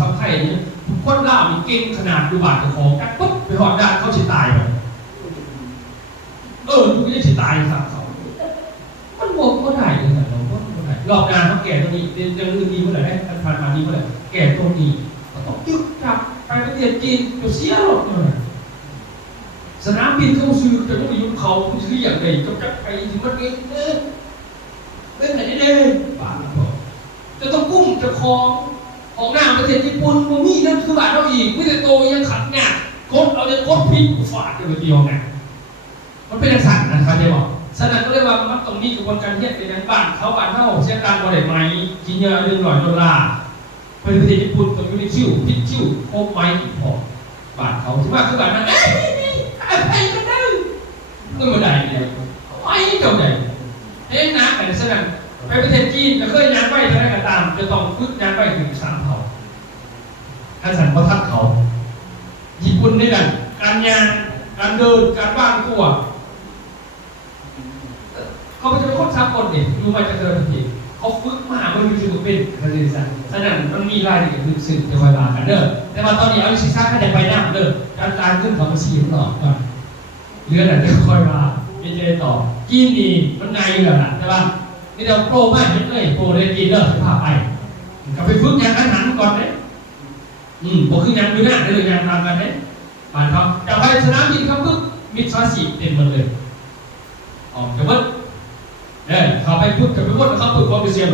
ซ้ำไข่เนี่ยคนเล่ามีเก่งขนาดดูบาดของกันปุ๊บไปหอดด้านเขาสิตายไปทุกอย่างสิตายครับเขามันบวกก็ได้เลยแต่เราก็ไม่ได้รอบงานเขาแก่ตรงนี้เรื่องอื่นดีเมื่อไหร่ได้ผ่านมาดีเมื่อไหร่แก่ตรงนี้ก็ต้องยึดจับไปประเทศจีนจะเสียหรอกเลยสนามบินเขาซื้อจะต้องไปยุ่งเขาซื้ออย่างไรจะไปถึงมันเองเป็นไหนได้บ้านเราจะต้องกุ้งจะคลองของหน้าประเทศญี่ปุ่นมันมีนั่นคือบ้านเราอีกไม่แต่โตยังขัดงานกดเอาจะกดพิษฝาดกันไปเดียวไงมันเป็นสั่นนะครับจะบอกฉะนั้นก็เรียกว่ามันตรงนี้กระบวนการเฮ็ดในบ้านเขาบ้านเขาเช่นการบริไหมกินเยอะ$100เป็นประเทศญี่ปุ่นกับยูนิคิวพิชิวโคมไม้อีกพอบ้านเขาที่ว่าคือบ้านนั้นไปกันได้ก็ไม่ได้เลยไม่เจ้าใหญ่เองนะแต่ฉะนั้นไปประเทศจีนจะเคยย้ายไปอะไรก็ตามจะต้องฝึกย้ายไปถึง3 เผ่าถ้าสั่นประทับเขาญี่ปุ่นด้วยกันการงานการเดินการวางตัวเขาไม่ใช่คนสากลเนี่ยรู้มาจากเดิมทีเขาฝึกมามันมีสิ่งเป็นอะไรสั่นฉะนั้นมันมีรายละเอียดลึกซึ้งจะคอยมากันเด้อแต่ว่าตอนนี้เอาชิซ่าแค่จะไปน้ำเด้อการขึ้นของซีนต่อก่อนเรื่องนั้นจะคอยมาไม่เจอต่อจีนนี่มันไงอยู่แล้วนะใช่ป่ะนี่เราโปรมากเลยโปรเรียนจีนเลิกจะพาไปกับไปฝึกงานอาหารก่อนเนี่ยบอกคืองานอยู่หน้าได้เลยงานทำกันเนี่ยบ้านเขาจะไปสนามบินเขาปุ๊บมิตรภาษีเต็มหมดเลยจะวัดเขาไปพูดกับไปวัดเขาเปิดความเป็นเสียง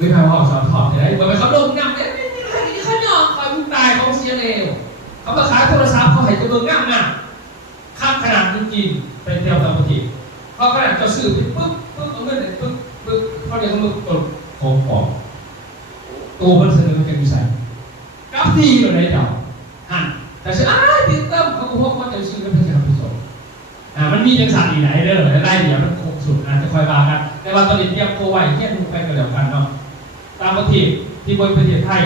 วิพากษ์เขาสอนถอดได้บ่ไปเขาลงน้ำเนี่ยเขาหยอกคอยมึงตายเขาเสียเร็วเขามาขายโทรศัพท์เขาให้ตัวเบิ่งง่ามๆค่าขนาดจริงๆเป็นเดียวกับปกติเพราะขนาดจะซื้อไปปุ๊บเอาเงินปุ๊บเขาเรียกเขากดของตัวมันเสนอเป็นวิสัยกับที่อยู่ในดาวหันแต่ฉันติดตั้มเขาพวกมันจะซื้อกันเป็นการผสมมันมีจังสันอีไหนเด้อได้เดี๋ยวมันคงสุดอาจจะคอยบากันแต่ว่าตอนนี้เตรียมตัวไว้แค่ดูไปก็แล้วกันเนาะตามปกติที่บนประเทศไทย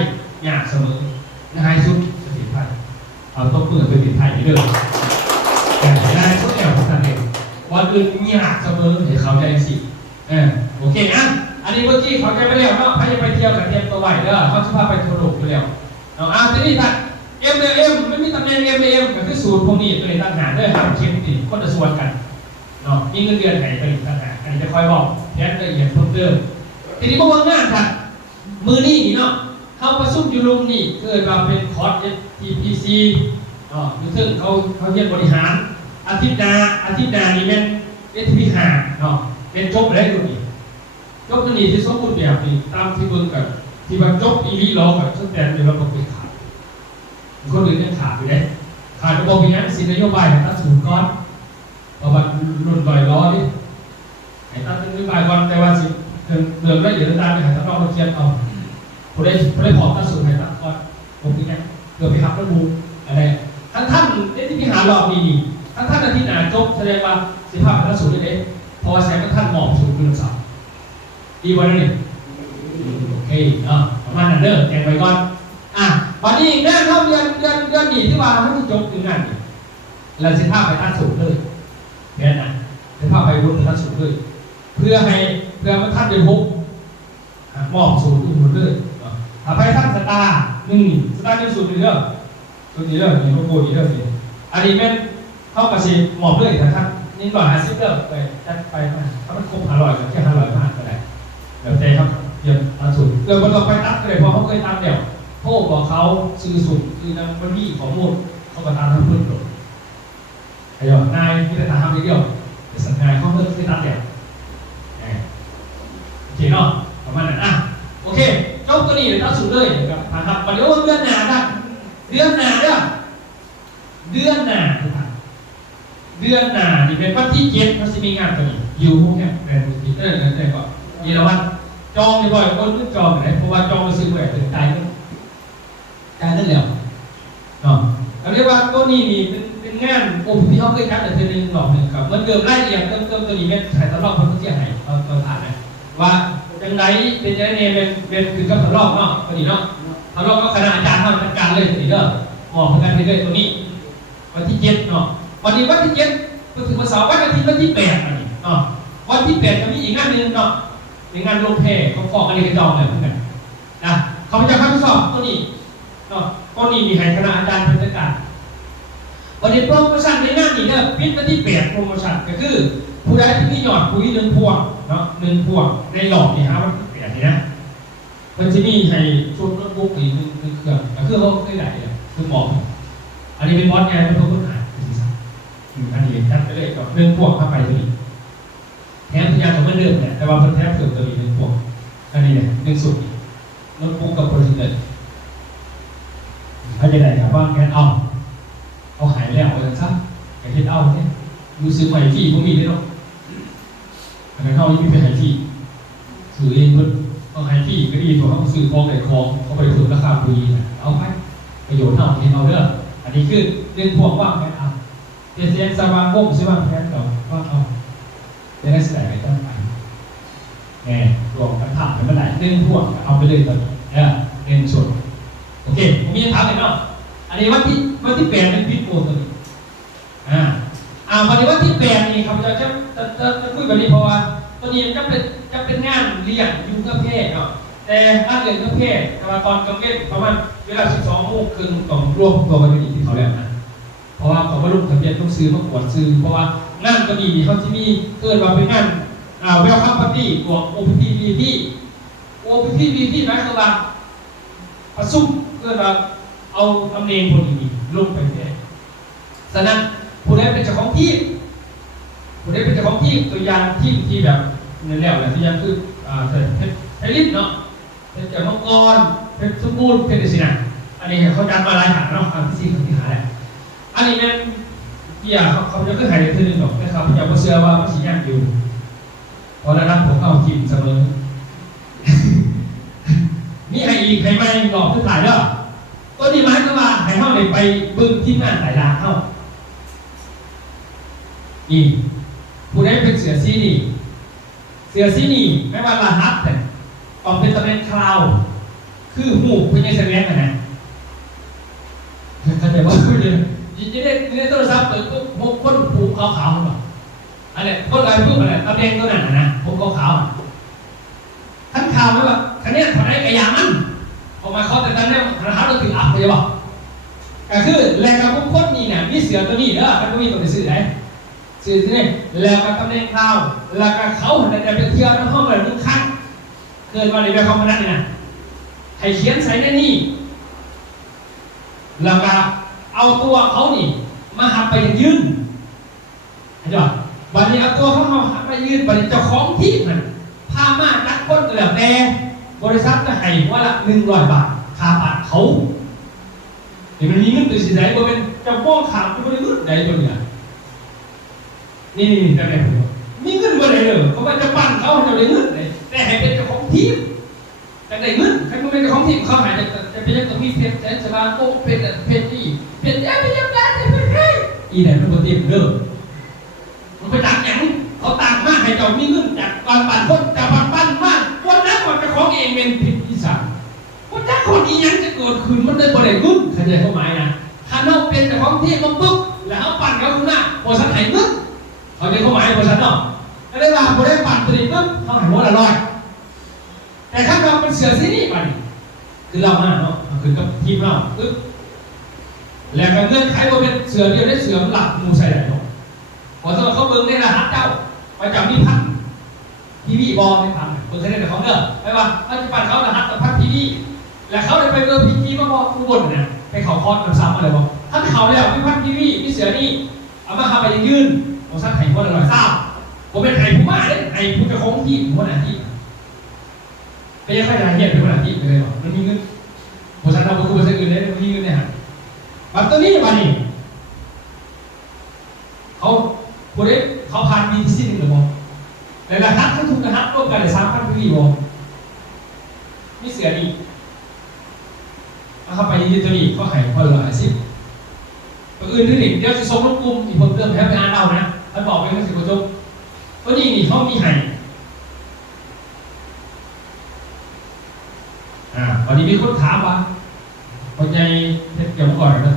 ยากเสมอนะฮะสุดประเทศไทยเอาต้องเปิดประเทศไทยเด้อแต่ได้สุดแนวสันเองวันอื่นยากเสมอให้เขาใจสิโอเคนะอันนี้เมื่อกี้เขาใจไปแล้วเนาะพายไปเที่ยวกับเตรียมตัวไว้เด้อเขาจะพาไปทัวร์โลกไปแล้วทีนี้ท่านMLM ไม่มีตำแหน่ง MLM ก็คือสูตรพวกนี้ตัวเองตั้งหากด้วยครับเขียนติดคนจะส่วนกันเนาะมีเงินเดือนไหนไปตั้งหากอันนี้จะคอยบอกแทนละเอียดเพิ่มเติมทีนี้เมื่อวันงานท่านมือนี่เนาะเขาประชุมอยู่ลุมนี่เกิดมาเป็นคอร์ส TPC เนาะหรือซึ่งเขาเรียนบริหารอาทิตย์หน้านี่เป็นSTP5 เนาะเป็นจบอะไรตัวนี้จบตัวนี้ที่สมบูรณ์แบบนี้ตามที่เบิ่งกับที่ว่าจบอีวีล้อกับชุดแต่งอยู่ระบบเป็นขาดคนอื่นยังขาดอยู่เลยขาดระบบอย่างนั้นสินโยบายตั้งศูนย์ก้อนประวัติรุ่นลอยล้อนี่ไอ้ตั้งนโยบายก่อนแต่ว่าสิเดิมได้เดี๋ยวตามไปหาทางนอกเราเทียนเอาผู้ได้พอตั้งศูนย์ให้ตั้งก้อนผมนี่นะเพื่อไปหักระบุอะไรท่านที่หารอบนี้ท่านอาทิตย์หน้าจบแสดงว่าสิภาพตั้งศูนย์ได้พอแสดงว่าท่านหมอบศูนย์คุณสาวดีวันนี้โอเคประมาณนั้นเด้อแจ้งไว้ก่อนวันนี้แน่เข้าเดือนนี้ที่ว่าให้จบถึงงานนี่เราสิภาพไปตั้งสูงเลยเนี่ยนะสิภาพไปวนตั้งสูงเลยเพื่อมันท่านได้พบมอบสูงขึ้นหมดเลยไปท่านสตาร์สตาร์เป็นสูงนี่เด้อนี่โลโก้นี่เด้อนี่อันนี้เป็นเข้ากระสีมอบเลยแต่ท่านนี่150เด้อไปจัดไปถ้ามันครบ500ก็แค่500มากก็ได้เดี๋ยวใจครับเยี่ยมตั้งสูงมันต้องไปตัดเลยเพราะเขาเคยตัดเดี่ยวโทษบอกเขาซื้อสุดคือนำมันมีข้อมูลเขาก็ตามทำพื้นหลดไอ้หยอดนายที่จะตามเดียวแต่สัญญาเขาเพิ่มขึ้นตัดเดี่ยวโอเคเนาะประมาณนั้นโอเคเจ้าตัวนี้ตั้งสุดเลยครับนะครับวันนี้เดือนหน้าครับเดือนหน้าทุกท่านเดือนหน้านี่เป็นวันที่7มันจะมีงานตัวนี้อยู่พวกนี้เป็นมูลนิธิแต่ก็ยีรวัตรจองบ่อยคนนึกจองไหนเพราะว่าจองไปซื้อแหวนถึงใจการนั่นแหละเนาะเราเรียกว่าตัวนี้นี่เป็นงานที่เขาเคยจัดแต่เทนึงหลอกหนึ่งครับมันเดิมไล่เรียงเติมตัวนี้เป็นถ่ายตลอดคนที่ไหนเราผ่านนะว่าจังไรเป็นจังไรเนี่ยเป็นคือกับตลอดเนาะตัวนี้เนาะตลอดก็คณะอาจารย์ทำการเลยตัวนี้เด้อหมอกันเลยตัวนี้วันที่7เนาะวันนี้วันที่7ก็ถึงวันเสาร์วันอาทิตย์วันที่8อันนี้เนาะวันที่8จะมีอีกงานหนึ่งเนาะเป็นงานลงเพลเขาฟ้องอะไรกันจองเลยเพื่อนนะเขาจะเข้าทดสอบตัวนี้ก็นี่มีให้คณะอาจารย์เป็นประกาศวันนี้โปรโมชั่นในงานนี้เนี่ยพิจารณาที่8โปรโมชั่นก็คือผู้ใดที่มีหยอดปุ๋ย1 พวงเนาะ1 พวงในหลอดนี่ฮะมัน8นี่นะมันจะมีให้ชุดโน้ตบุ๊กอีก1 เครื่องก็คือเขาเคยได้เลยคือหมอกอันนี้เป็นบอสไงเป็นตัวค้นหาอันนี้นัดไปเลยกับ1 พวงเข้าไปตัวนี้แถมทุกอย่างเหมือนเดิมเนี่ยแต่ว่าเพิ่มแถมเสริมตัวนี้1 พวงอันนี้เนี่ย1 สุดโน้ตบุ๊กกับโปรเจคเตอร์เขาจะได้ครับว่าแค่เอาหายแล้วเลยซะแค่คิดเอาเนี่ยดูซื้อใหม่ที่พวกมีได้หรอกอันนั้นเขาไม่ไปหายที่ซื้อเองมันเอาหายที่ก็ดีกว่าเขาซื้อคลองไหนคลองเขาไปถึงราคาปุยเอาไปประโยชน์เอาเห็นเอาเด้ออันนี้คือ1 พวงว่างแค่เอาเจนสว่างวงซื้อว่างแค่ต่อว่างเอาจะได้แสดงไปต้นไปไงรวมกันผ่านกันเมื่อไหร่1 พวงเอาไปเลยตอนนี้1 ส่วนโอเคผมมีคำถามหน่อยเนาะอันนี้วันที่8เป็นพิษโปรตัวนี้วันนี้วันที่8นี่ครับจะคุยแบบนี้เพราะว่าตัวนี้จะเป็นงานเรียนยุ่งกับเพศเนาะแต่งานเรียนกับเพศแต่ว่าตอนกลางวันประมาณเวลา 12:30นต้องรวมตัวกันอยู่ที่เขาแล้วนะเพราะว่าเขามาลงทะเบียนต้องซื้อมาตรวจซื้อเพราะว่างานตัวนี้เขาจะมีเกิดว่าเป็นงานเวลคัมปาร์ตี้บวก OPT VP หมายความว่าประชุมเพื่อแบบเอาตำแหน่งคนนี้ลงไปแค่ฉะนั้นผู้ใดเป็นเจ้าของที่ตัวอย่างที่แบบนั่นแล้วแหละตัวอย่างคือไทยลิฟเนาะไ เพชรแก้วมังกรเพชรสมบูรณ์เพชรสินะอันนี้เขาจัดมาหลายฐานเนาะอันที่4ที่หาแหละอันนี้เนี่ยเขาจะขึ้นหายในทีนึงหรอกนะครับอย่าไปเชื่อว่ามันสิยากอยู่เพราะระดับผมเอาทีมเสมอมีให้อีกให้ไม่หลอกขึ้นถ่ายเด้อตัวนี้หมายก็ว่าให้เฮาได้ไปบึ้งที่งานสายลาเฮานี่ผู้ใดเป็นเสือซีนี่เสือซีนี่ไม่ว่ารหัสแต่ต้องเป็นตำแหน่งคลาวคือหูเพื่อนยังแสดงกันนะเข้าใจว่าคุณจะได้โทรศัพท์เปิดปุ๊บพวกคนผูกขาวๆแบบอะไรคนอะไรพูดอะไรตำแหน่งตัวนั้นนะผมขาวๆท่านข่าวไหมว่าคันนี้ถอดได้กระยามันออกมาเขาแต่ตอนนี้รหัสเราถืออัพเลยบอกก็คือแรงกับพวกคนนี่เนี่ยมีเสือตัวนี้เด้อมันก็มีตัวสื่อไหนสื่อที่นี่แล้วก็ตำแหน่งข่าวแล้วก็เขาแต่เป็นเที่ยวในห้องแบบทุกขั้นเกินมาในแบบของมันนั่นนี่นะให้เขียนใส่ในนี่แล้วก็เอาตัวเขานี่มาหักไปยืนเห็นป่ะวันนี้เอาตัวเขามาหักไปยืนวันนี้เจ้าของที่มันพามานักพ้นก็แล้วแต่บริษัทจะให้ว่าละ100 บาทค่าบัตรเขาเดี๋ยวมันมีเงินตัวสิไหนบ่เป็นจะป้องขาดตัวนี้ได้ตัวเนี่ยนี่จะได้มีเงินบ่ได้เลยเขาว่าจะปั่นเขาจะได้เงินแต่ให้เป็นเจ้าของทีมแต่ได้เงินใครบ่เป็นเจ้าของทีมเขาหายจะเป็นเจ้าของทีมเพชรแสนสบายโอ้เพชรนี่เพชรยังไม่ยังได้เพชรอีไหนมันบ่เต็มเด้อมันไปตักหยังเขาตักมาให้เจ้ามีเงินจากก่อนปั่นคนจากปั่นมาคนนั้นมันเป็นของเองเป็นผิดอีสานคนถ้าคนอีหยังจะเกิดขึ้นมันได้บ่ได้เงินเข้าใจความหมายนะถ้าเราเป็นเจ้าของทีมมันปุ๊บแล้วเอาปั่นเขาขึ้นมาบ่ซันให้เงินเขาใจความหมายบ่ซันเนาะก็ได้ว่าบ่ได้ปั่นตัวนี้ปุ๊บเขาให้หัวละ100แต่ถ้าเราเป็นเสือที่นี่มันคือเรามาเนาะคือกับทีมเราปึ๊บแล้วก็เงื่อนไขว่าเป็นเสือเดียวได้เสือหลักมูใส่ได้เนาะพอสมมติเขาเบิ่งในรหัสเจ้าไปจับมีพันทีวีบอลไม่พันเบิ่งแค่ในของเด้อไปว่าถ้าจะปั่นเขารหัสกับพันทีวีแล้วเขาเลยไปเบิ่งพีจีมาบอกอุบลนะไปเขาคอร์สซ้ำอะไรบอกถ้าเขาแล้วมีพันทีวีมีเสือนี่เอามาทำไปยืนเอาสักไข่คนละ100 ซ้ำผมเป็นไข่ผู้มาเด้ไข่ผู้จะคงที่ผู้หน้าที่ไม่ใช่ใครหน้าที่เป็นผู้หน้าที่เลยหรอมันมีเงินผมสันทำบุญคุณอื่นได้มันมีเงินเนี่ยฮะบัตรตัวนี้บัตรนี้เขาผู้ใดเขาผ่านBTCหนึ่งหรือเปล่าในรหัสทั้งทุกรหัสร่วมกันเลย3,000 PV บ่มีเสือนี่เอาเข้าไปยืนตัวนี้เขาให้คนละ10ตัวอื่นที่หนึ่งเดี๋ยวจะส่งลงกลุ่มอีกเพิ่มเติมให้ไปอ่านเอานะท่านบอกไปว่า10 กว่าจบตัวนี้นี่เขามีให้วันนี้มีคนถามว่าคนใจเกี่ยวก่อนนะ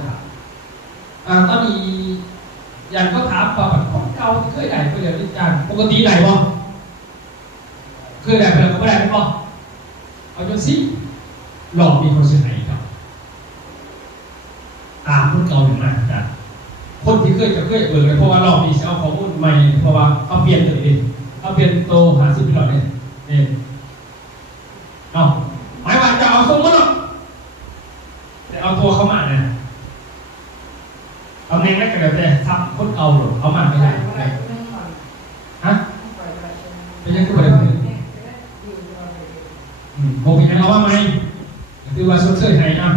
ถามตอนนี้อย่างก็ถามว่าของเก่าที่เคยได้ก็เดี๋ยวจานปกติได้บ่เคยได้ไปแล้วก็ไม่ได้บ่เอาจนสิหลอกมีคนเสียหายครับตามคนเก่าอย่างนั้นจ้ะคนที่เคยเลยเพราะว่าหลอกมีเอาข้อมูลใหม่เพราะว่าเขาเปลี่ยนตัวเองเขาเปลี่ยนโต50 ปีหลอดเนี่ยเนาะหมายว่าจะเอาส่งมาหรอกแต่เอาตัวเขามาเนี่ยตำแหน่งนั้นก็แล้วแต่ทับคนเอาหรอกเอามาไม่ได้ฮะเป็นยังไงก็ไม่ได้ผมยังเอาว่าไหมคือว่าชดเชยให้นะ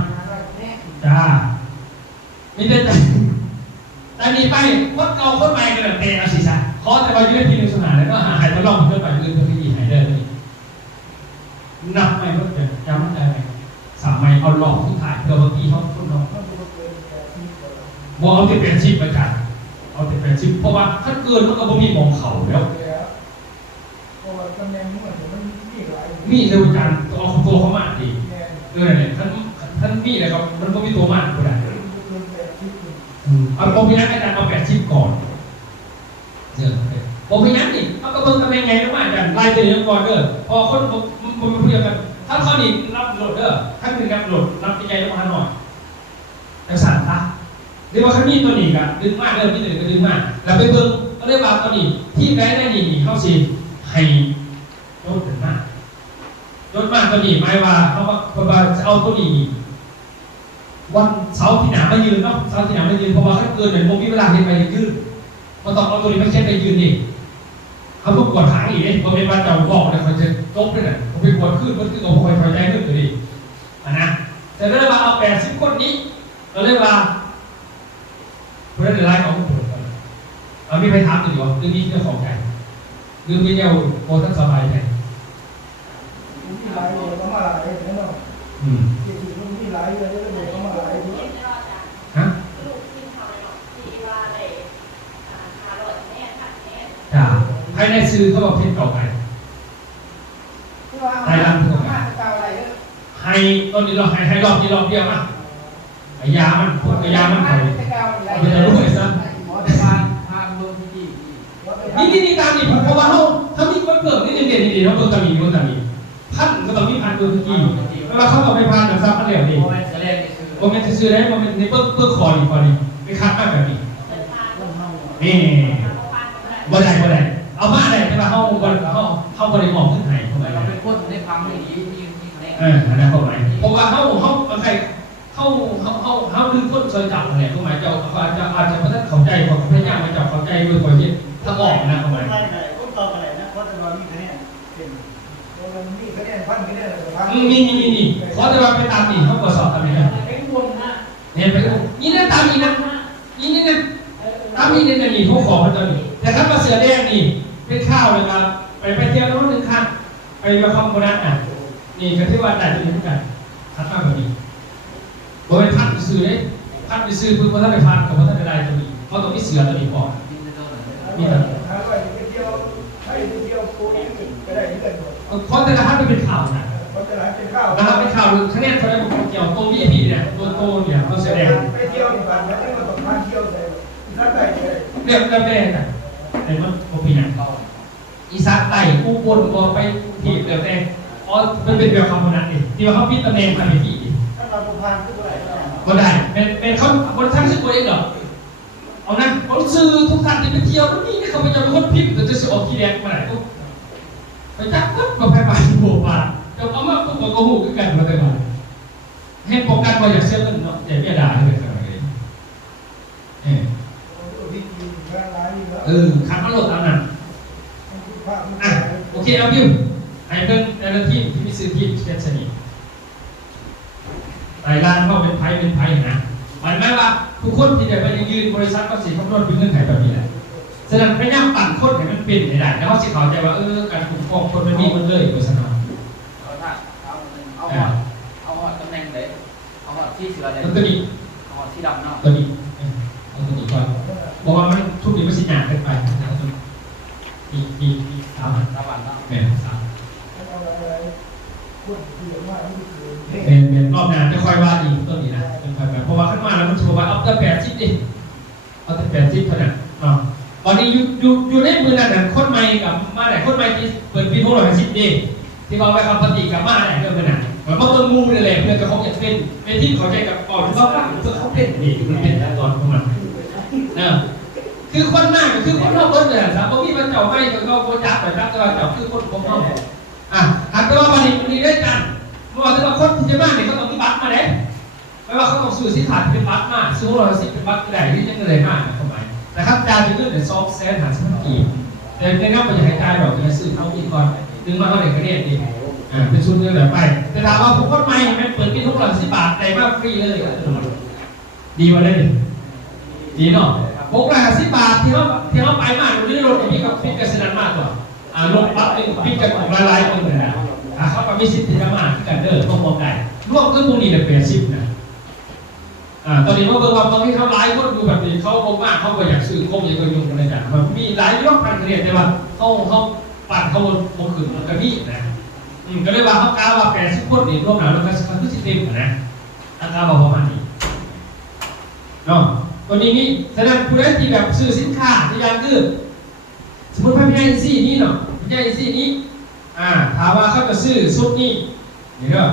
จ้าไม่ได้แต่นี่ไปคนเก่าคนใหม่ก็แล้วแต่เอาสิซะขอแต่ว่ายืนที่ในสนามแล้วก็หายไปลองเพื่อไปยืนเพื่อที่หายได้เลยนับไม่ว่าจะย้ำได้ไหม3 ไม้เอาหลอกที่ถ่ายเพื่อบางทีเขาคนเราบอกเอาแต่เป็นชิปไปกันเอาแต่เป็นชิปเพราะว่าถ้าเกินมันก็บ่มีมองเข่าแล้วเพราะว่าตำแหน่งนี้มันมีหลายมีเร็วจังเอาตัวเขามาดีเนี่ยท่านมีอะไรครับมันก็มีตัวมาก็ได้เอาผมพยายามอาจารย์เอา8 ชิปก่อนผมพยายามนี่เขาก็เบิ่งตำแหน่งไงนะว่าอาจารย์ไล่ตัวนี้ก่อนเด้อพอคนผมพูดกันถ้าเขานี่รับโหลดเด้อถ้าเป็นรับโหลดรับใจลงมาหน่อยแต่สั่นนะเรียกว่าเขามีตัวนี้กันดึงมากเริ่มที่1ก็ดึงมากแล้วไปเบิ่งก็เรียกว่าตัวนี้ที่ได้นี่เข้าสิให้โดนถึงมากโดนมากตัวนี้หมายว่าเขาว่าจะเอาตัวนี้วันเสาร์ที่หนามายืนเนาะเสาร์ที่หนามายืนเพราะว่าถ้าเกินเนี่ยผมมีเวลาเห็นไปยืนมันต้องเอาตัวนี้มาเช็ดไปยืนนี่เ เขาต้องกวดหางอีกเลยผมเป็นว่าเจ้าบอกเลยเขาจะจบเลยนะผมไปกวดขึ้นมันคือเอาคอยใจขึ้นเลยดินะแต่เรื่องว่าเอา80 คนนี้เราเรียกว่าเพื่อนในไลน์ของผมเอามีไปถามตัวอยู่หรือมีเจ้าของใจหรือมีเจ้าโอ้ท่านสบายใจ มีหลายเลยก็มาหลายเลยเนาะที่มีหลายเลยก็เลยก็มาหลายที ฮะ ลูกกินข้าวเลยเนาะที่ว่าเลย500แน่ค่ะแน่ จ้าภายในซื้อเขาบอกเพชรเก่าไป ที่ว่าเอามาเก่าอะไรเด้อ ให้ต้นนี้เราให้รอบนี้รอบเดียวนะไอ้ยามันพวกไอ้ยามันไป เก่าอะไร เอาไปจะรู้ไอ้ซะ หมอที่บ้านทางเมืองที่ นี่ตามนี่เพราะว่าเขามีคนเพิ่มนี่เด่นๆเขาเพิ่มตามีพันก็ต้องมีพันตัวทุกทีเวลาเขาบอกไปพันแบบซ้ำมันเหลวนี่ โมเมนต์แรกนี่คือ โมเมนต์ซื้อได้โมเมนต์ในเพิ่มคอดีไปคัดมากแบบนี้ เดินทาง เริ่มเน่า นี่บ่ได้เอามาได้แต่ว่าเขาบริมองขึ้นไห้เข้าไป เราเป็นคนได้ความไม่ดีมีคะแนน อันนั้นเข้าไปเพราะว่าเขาดึงคนซอยจับอะไรเข้ามาเจ้าอาจจะเพราะท่านเข้าใจของพระญามาจับเข้าใจด้วยคนที่ถ้าออกนะเข้ามา อะไรก็ตอบอะไรนะเพราะจะรอมีคะแนนเป็นมันมีคะแนนพันคะแนนอะไรบ้าง นี่เขาจะมาไปตามนี่เขาก็สอบตามนี่นะ เป็นวนนะ เห็นไหมนี่นะตามนี่นะนี่นะตามนี่เนี่ยนี่เขาขอมาตอนนี้แต่ถ้ามาเสือแดงนี่เป็นข้าวเลยครับไปเที่ยวโน้นหนึ่งครั้งไปมาคอมโบนัสอ่ะนี่ก็ที่ว่าได้จะมีทุกการทัดมากแบบนี้โดยพัดไปซื้อเลยพัดไปซื้อเพื่อท่านไปพัดกับท่านไปได้ตัวนี้เขาต้องมีเสือตัวนี้ก่อน กินได้เท่าไหร่ นี่นะ ถ้าว่าไปเที่ยวให้ไปเที่ยวโคตรก็ได้ที่กันหมด เพราะแต่ละท่านเป็นข่าวนะ เพราะจะร้านเป็นข้าว นะครับเป็นข่าวคะแนนเขาได้บอกเกี่ยวตัวพี่เนี่ยตัวโตเนี่ยตัวเสือแดง ไปเที่ยวดีกว่าไม่ต้องมาตกมาเที่ยวเลยถ้าไปเลย เรียกแม่น่ะแต่มันโอปีน่ะ เก่า อีสานไต่ผู้บนบ่ไปที่เดือดแดงอ๋อมันเป็นแบบคำนั้นดิที่ว่าเขาพิจารณาภายในที่ ถ้าเราพานขึ้นไปก็ได้ ก็ได้เป็นเขาบนทั้งสิบคนเองเหรอเอานะเขาซื้อทุกท่านที่ไปเที่ยวมันนี่เขาไปจะเป็นคนพิมพ์แต่จะซื้อออกที่แดงมาไหนก็ไปจับปุ๊บก็ไปโบกว่าจะเอามาปุ๊บก็หูกันมาเลยว่าให้ป้องกันมาจากเสื้อเงินเนาะอย่าเบี้ยด่าเลยครับขัดมาโหลดตามนั้นอ่ะโอเคเอาพิมพ์ให้เพิ่งในทีมที่มีซื้อทีมเช่นสนิทรายการเขาเป็นไพ่นะหมายถึงว่าทุกคนที่จะไปยืนบริษัทก็สิคำนวณเป็นเงื่อนไขแบบนี้แหละฉะนั้นพยายามปั่นคนให้มันเป็นให้ได้แล้วเขาสิเข้าใจว่าการคุ้มครองคนมันมีมันเลยโดยสนอง ถ้าเอาหอดตำแหน่งไหนเอาหอดที่เสือไหน ตัวนี้ เอาหอดที่ดำเนาะ ตัวนี้เอาตัวนี้ก่อนบอกว่ามันทุกนี้มันสิหนาเกินไปนี่สาม ระหว่างเนาะ แม่สาม พูดเยอะมากนี่คือ เป็นรอบงานจะคอยว่าดีตัวนี้นะเป็นคอยแบบเพราะว่าขึ้นมาแล้วมันชัวร์ว่าเอาแต่80ดิเอาแต่80เท่านั้นเนาะตอนนี้อยู่ในมือนั่นคนใหม่กับมาไหนคนใหม่ที่เปิดปีทุก110ดิที่เขาไปทำปฏิกับมาไหนเพื่อนมันน่ะเหมือนว่าตัวงูนี่แหละเพื่อนกับเขาอยากเป็นที่เขาใจกับก่อนที่เขาเพื่อเขาเป็นนี่มันเป็นตอนของมันคือคนมากคือคนนอกคนเลยสามพี่มันเจ้าไม่ก็เขาโคจับแต่รับแต่ว่าเจ้าคือคนของเขาหากแต่ว่าวันนี้มันมีด้วยกันเมื่อวานแต่ว่าคนที่จะมาเนี่ยเขาต้องมีบัตรมาเด้ไม่ว่าเขาต้องซื้อสินค้าเป็นบัตรมาซื้อ110เป็นบัตรใดที่ยังเลยมากเข้ามาแต่ครับจ่ายเป็นเงินเดือน200,000หาสักกี่แต่ในนอกมันจะให้จ่ายดอกจะซื้อเขาอีกก่อนดึงมาเขาเด็กคะแนนดีเป็นชุดเงินแบบไปแต่ถามว่าผมคนใหม่มันเปิดปีทุก110 บาทได้มากฟรีเลยดีมาเลยดีเนาะ650 บาทที่เขาไปมากดูนี่รถมีกับพิจารณามากกว่ารถบัสเป็นพิจารณาหลายคนเลยนะเขาก็มีสิทธิ์ที่จะมาที่กันเด้อต้องมองได้ร่วมกับพวกนี้เนี่ย80นะตอนนี้ว่าเบอร์ว่าบางที่เขาหลายคนดูแบบนี้เขาโกงมากเขาก็อยากซื้อคงอยากยุ่งอะไรกันมันมีหลายยกพันคะแนนแต่ว่าเขาปั่นเขาบนขึ้นกระบี่นะก็เลยว่าเขากล่าวว่า80 คนนี่ร่วมหนาแล้วก็คือสิเต็มนะอัตราประมาณนี้เนาะตัวนี้นี่ฉะนั้นผู้ใดที่แบบซื้อสินค้าที่ยังคือสมมติพนักงานซี่นี่เนาะพนักงานซี่นี้ถามว่าเขาจะซื้อชุดนี้นี่เด้อ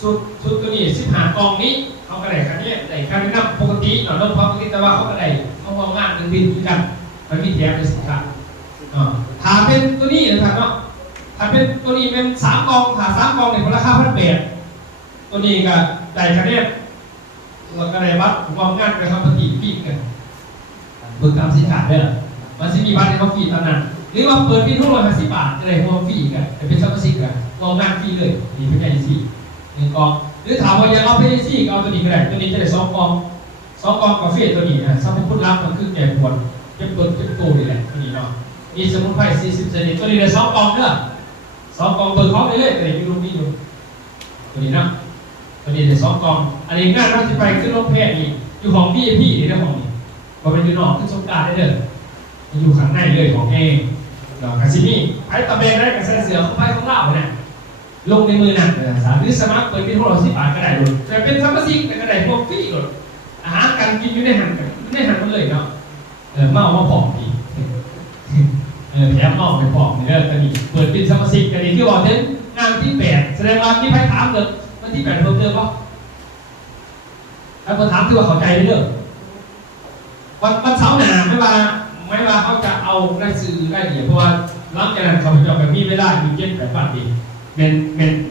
ชุดตัวนี้15 กล่องนี้เขาก็ได้คันนี้ได้คันนี้ปกติเนาะปกติแต่ว่าเขาก็ได้เขาเอางานหนึ่งบินกันมันมีแถมในสินค้าถ้าเป็นตัวนี้นะครับเนาะถ้าเป็นตัวนี้เป็น3 กล่องถ้า3 กล่องเนี่ยราคา1,800ตัวนี้ก็ได้คันนี้เราก็ได้บัตรมองงานไปทำปฏิปีกันเบิกตามสินค้าเด้อมันจะมีบัตรในเขาฟรีตอนนั้น หรือว่าเปิดเป็น650 บาทอะไรหัวฟรีกันแต่เป็นซับซิกกันกองงานฟรีเลยนี่เป็นยังซี่นี่กองหรือถามว่าอยากเอาไปซี่ก็เอาตัวนี้ก็ได้ตัวนี้จะได้2 กองกาแฟตัวนี้นะสรรพคุณลับมันคือแก้ปวดเจ็บปวดเจ็บตัวนี่แหละตัวนี้เนาะมีสมุนไพร40ชนิดตัวนี้ได้2 กองเด้อ2 กองเบิกของได้เลยแต่อยู่ตรงนี้อยู่ตัวนี้นะตัวนี้ได้2 กองอันนี้งานเราจะไปขึ้นรถแพทย์นี่อยู่ของพี่นี่นะของนี่บ่เป็นอยู่นอกขึ้นสงกรานต์ได้เด้ออยู่ข้างในเลยของเองกาซิมี่ไอ้ตะเบงได้กับเส้นเสือเข้าไปของเราเนี่ยลงในมือหนักสามหรือสมัครเปิดเป็น610 บาทก็ได้เลยแต่เป็นซัมซิงแต่ก็ได้พวกฟรีเลยอาหารการกินอยู่ในหันมันเลยเนาะเมาผอมดีแถมเมาไปผอมเนี่ยก็ดีเปิดเป็นซัมซิงก็ดีที่บอกเน้นงานที่8แสดงว่าที่ไพ่ถามเลยวันที่8เพิ่มเติมป่ะแล้วคนถามที่ว่าเข้าใจเรื่องวันเสาร์หน้าไม่ว่าเขาจะเอาได้ซื้อได้เนี่ยเพราะว่าหลังจากนั้นเขาจะแบบมีเวลาอยู่7-8 วันเองเป็น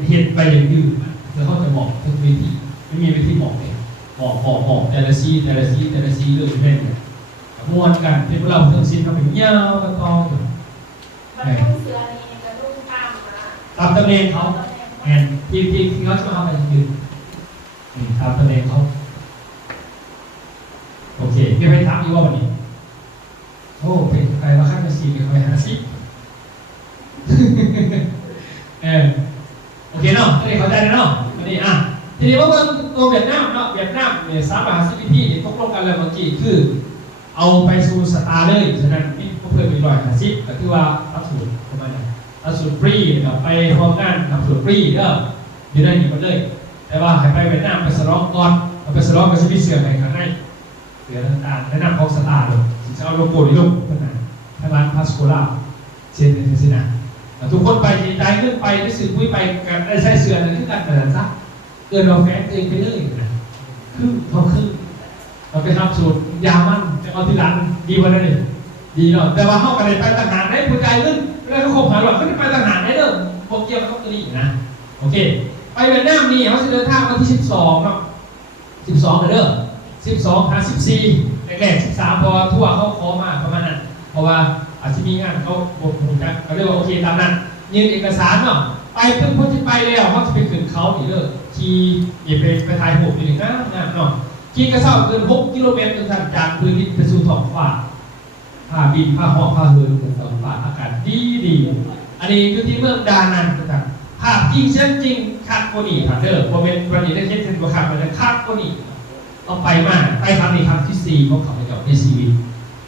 เห็นไปอย่างอื่นแล้วเขาจะบอกทุกวิธีไม่มีวิธีบอกเลยบอกแต่ละซีเรื่องเล่นม้วนกันที่พวกเราเพิ่งซิ้นเขาเป็นยาวกันต่อ มันต้องเสือนี่กระดุมตามมา ตามตำแหน่งเขาแอนที่เขาจะเอาไปยืนตามตำแหน่งเขาโอเคไม่ไปถามอีกว่าวันนี้โอ้เป็นใครมาขั้น4เป็นใคร50โอเคเนาะก็เลยเข้าใจเนาะวันนี้ทีนี้ว่าตัวเวียดนามเนาะเวียดนามเนี่ย350 ปีตกลงกันแล้วเมื่อกี้คือเอาไปสู่สตาร์เลยฉะนั้นนี่ก็เพิ่มเป็น150ก็คือว่ารับสูตรประมาณนั้นรับสูตรฟรีกับไปพร้อมกันรับสูตรฟรีเด้ออยู่ได้อยู่กันเลยแต่ว่าให้ไปเวียดนามไปสลองก่อนเอาไปสลองก็จะมีเสื้อในข้างในเสื้อต่างๆแนะนำของสตาร์เลยจะเอาโลโก้นี้ลงข้างในทางร้านพาสโคล่าเช่นนี้สินะทุกคนไปใจขึ้นไปได้สื่อคุยไปกันได้ใช้เสื้อนั่นคือการแต่ละซักเกินเราแฝงตัวเองไปเลยนะคือเราไปทำสูตรยามันจะเอาที่ร้านดีกว่านั้นเลยดีเนาะแต่ว่าเข้ากันไปต่างหากได้ผู้ใจขึ้นเวลาเขาคบหาหรอกเขาจะไปต่างหากได้เด้อพวกเกี่ยวกับเขาตัวนี้นะโอเคไปเวียดนามนี่เขาจะเดินทางวันที่12เนาะ12เด้อ12 หา 14แรกๆ13พอทั่วเขาขอมาประมาณนั้นเพราะว่าอาจจะมีงานเขาบทหูจักเขาเรียกว่าโอเคตามนั้นยื่นเอกสารเนาะไปเพิ่งพ้นที่ไปแล้วเขาจะไปขึ้นเขาอีกเด้อขี่อย่าไปถ่ายรูปอยู่นี่นะเนาะขี่กระเซ้าเกิน6 กิโลเมตรจากพื้นดินไปสู่ท้องฟ้าผ้าบินผ้าหอกผ้าเฮือนท้องฟ้าอากาศดีอันนี้คือที่เมืองดานังต่างภาพจริงเช่นจริงคัดกว่านี้ค่ะเด้อพอเป็นวันนี้ได้เช่นเป็นตัวคัดมันจะคัดกว่านี้ต้องไปมากไปครั้งนี้ครั้งที่4ของเขาไปกับในชีวิต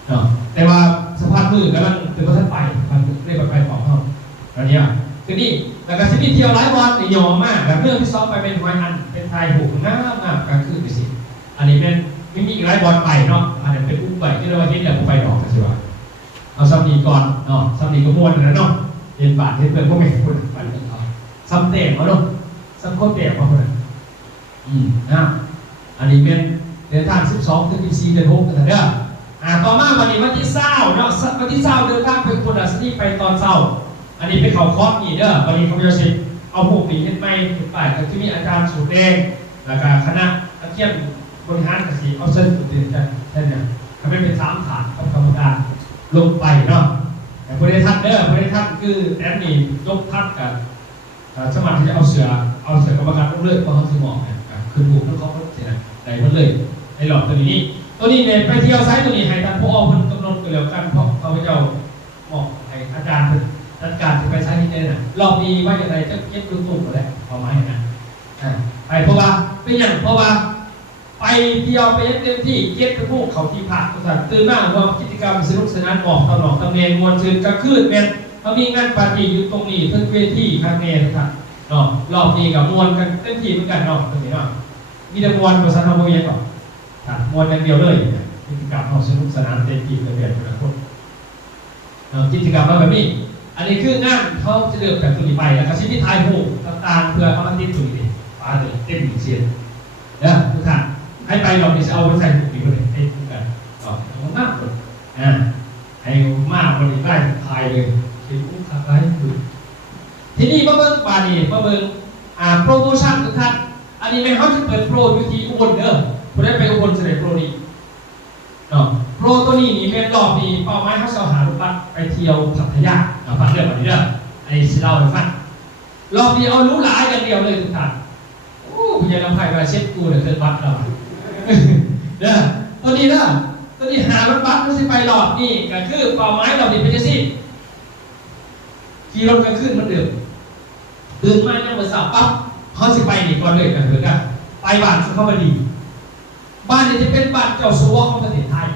เนาะแต่ว่าสภาพมือกำลังเป็นว่าท่านไปมันได้ไปของเขาตอนนี้คือนี่แล้วก็สิ่งที่เที่ยวหลายวันยอมมากแบบเรื่องที่ซ้อมไปเป็นหอยอันเป็นไทยหูหน้ากลางคืนไปสิอันนี้เป็นไม่มีอีกหลายบอลไปเนาะอันนี้เป็นอุ้มไปที่เราที่เดี๋ยวผมไปดอกกันสิวะเอาซัมนีก่อนเนาะซัมนีก็ม้วนนะเนาะเห็นบาทเห็นเพื่อนพวกไม่พูดไปเรื่องเขาซัมเตะเขาเนาะซัมโคตรเตะเขาเลยนะอันนี้เป็นเดินทาง12 ถึง 14 เดือน 6กันเด้อต่อมาวันนี้วันที่20เนาะวันที่20เดินทางไปโคราชนี่ไปตอนเช้าอันนี้เป็นเขาคอร์สนี่เด้อวันนี้เขาจะใช้เอาพวกนี้ขึ้นไปฝ่ายที่มีอาจารย์สูตรแดงแล้วก็คณะนักเรียนบริหารกับสีเอาเส้นสุดเด่นใจใช่ไหมเขาเป็น3 ฐานกับกรรมการลงไปเนาะแต่บริษัทเด้อบริษัทคือแอนนี่ยกทัพกับสมัครที่จะเอาเสือกรรมการลงเลือกเพราะเขาสมองเนี่ยคือบุกแล้วเขาเสียไหนมันเลยในหลอดตัวนี้เนี่ยไปเที่ยวไซต์ตัวนี้ให้ท่านพ่อเพิ่นกำหนดกันแล้วกันเพราะเขาเจ้าบอกให้อาจารย์จัดการจะไปใช้ที่ไหนน่ะรอบนี้ว่าอย่างไรจะเก็บตุ้มๆแหละประมาณนั้นไปเพราะว่าเป็นอย่างเพราะว่าไปเที่ยวไปเต็มที่เก็บไปพวกเขาที่พักต่างตื่นมาว่ากิจกรรมสนุกสนานออกตลอดตำแหน่งมวลชนกระคืนเป็นเขามีงานปาร์ตี้อยู่ตรงนี้เพิ่งเวทีครั้งนี้นะครับเนาะรอบนี้กับมวลกันเต็มที่เหมือนกันเนาะตรงนี้เนาะมีแต่มวลภาษาโนเวียก่อนมวลอย่างเดียวเลยกิจกรรมของสนุกสนานเต็มที่เลยแต่ละคนกิจกรรมแบบนี้อันนี้คืองานเขาจะเลือกแบบตัวนี้ไปแล้วก็ชิ้นที่ทายหูต่างๆเพื่อเอามาติดตัวนี้ปาเลยเต็มเสียนนะทุกท่านให้ไปเราจะเอาไปใส่ถุงนี้เลยให้ทุกกันก็มากเลยให้มากเลยได้ทายเลยเห็นอุ้งขาดไรทีนี้มาเบิ้งปานี่มาเบิ้งโปรโมชั่นทุกท่านอันนี้ไม่เขาจะเปิดโปรอยู่ที่อุบลเด้อพอได้ไปอุบลเสด็จโปรนี้โปรตัวนี้นี่เป็นรอบนี้เป้าหมายเขาจะหาลูกบัตร ไปเที่ยวพัทยาฟังเรื่องแบบนี้เด้ออันนี้สิเล่าให้ฟังรอบนี้เอารู้หลายอย่างเดียวเลยทุกท่านโอ้พญานาคมาเช็ดกูเลยเกินวัดเราเด้อตัวนี้เด้อตัวนี้หารถบัสไม่ใช่ไปหลอดนี่ก็คือเป้าหมายเราดิเป็นจังซี่ขี่รถกลางคืนมันเดิมตื่นมาเนี่ยเมื่อสาวปั๊บเขาสิไปนี่ก่อนเลยกันเถอะกันไปบ้านสุขาวดีบ้านนี้จะเป็นบ้านเจ้าสัวของประเทศไทย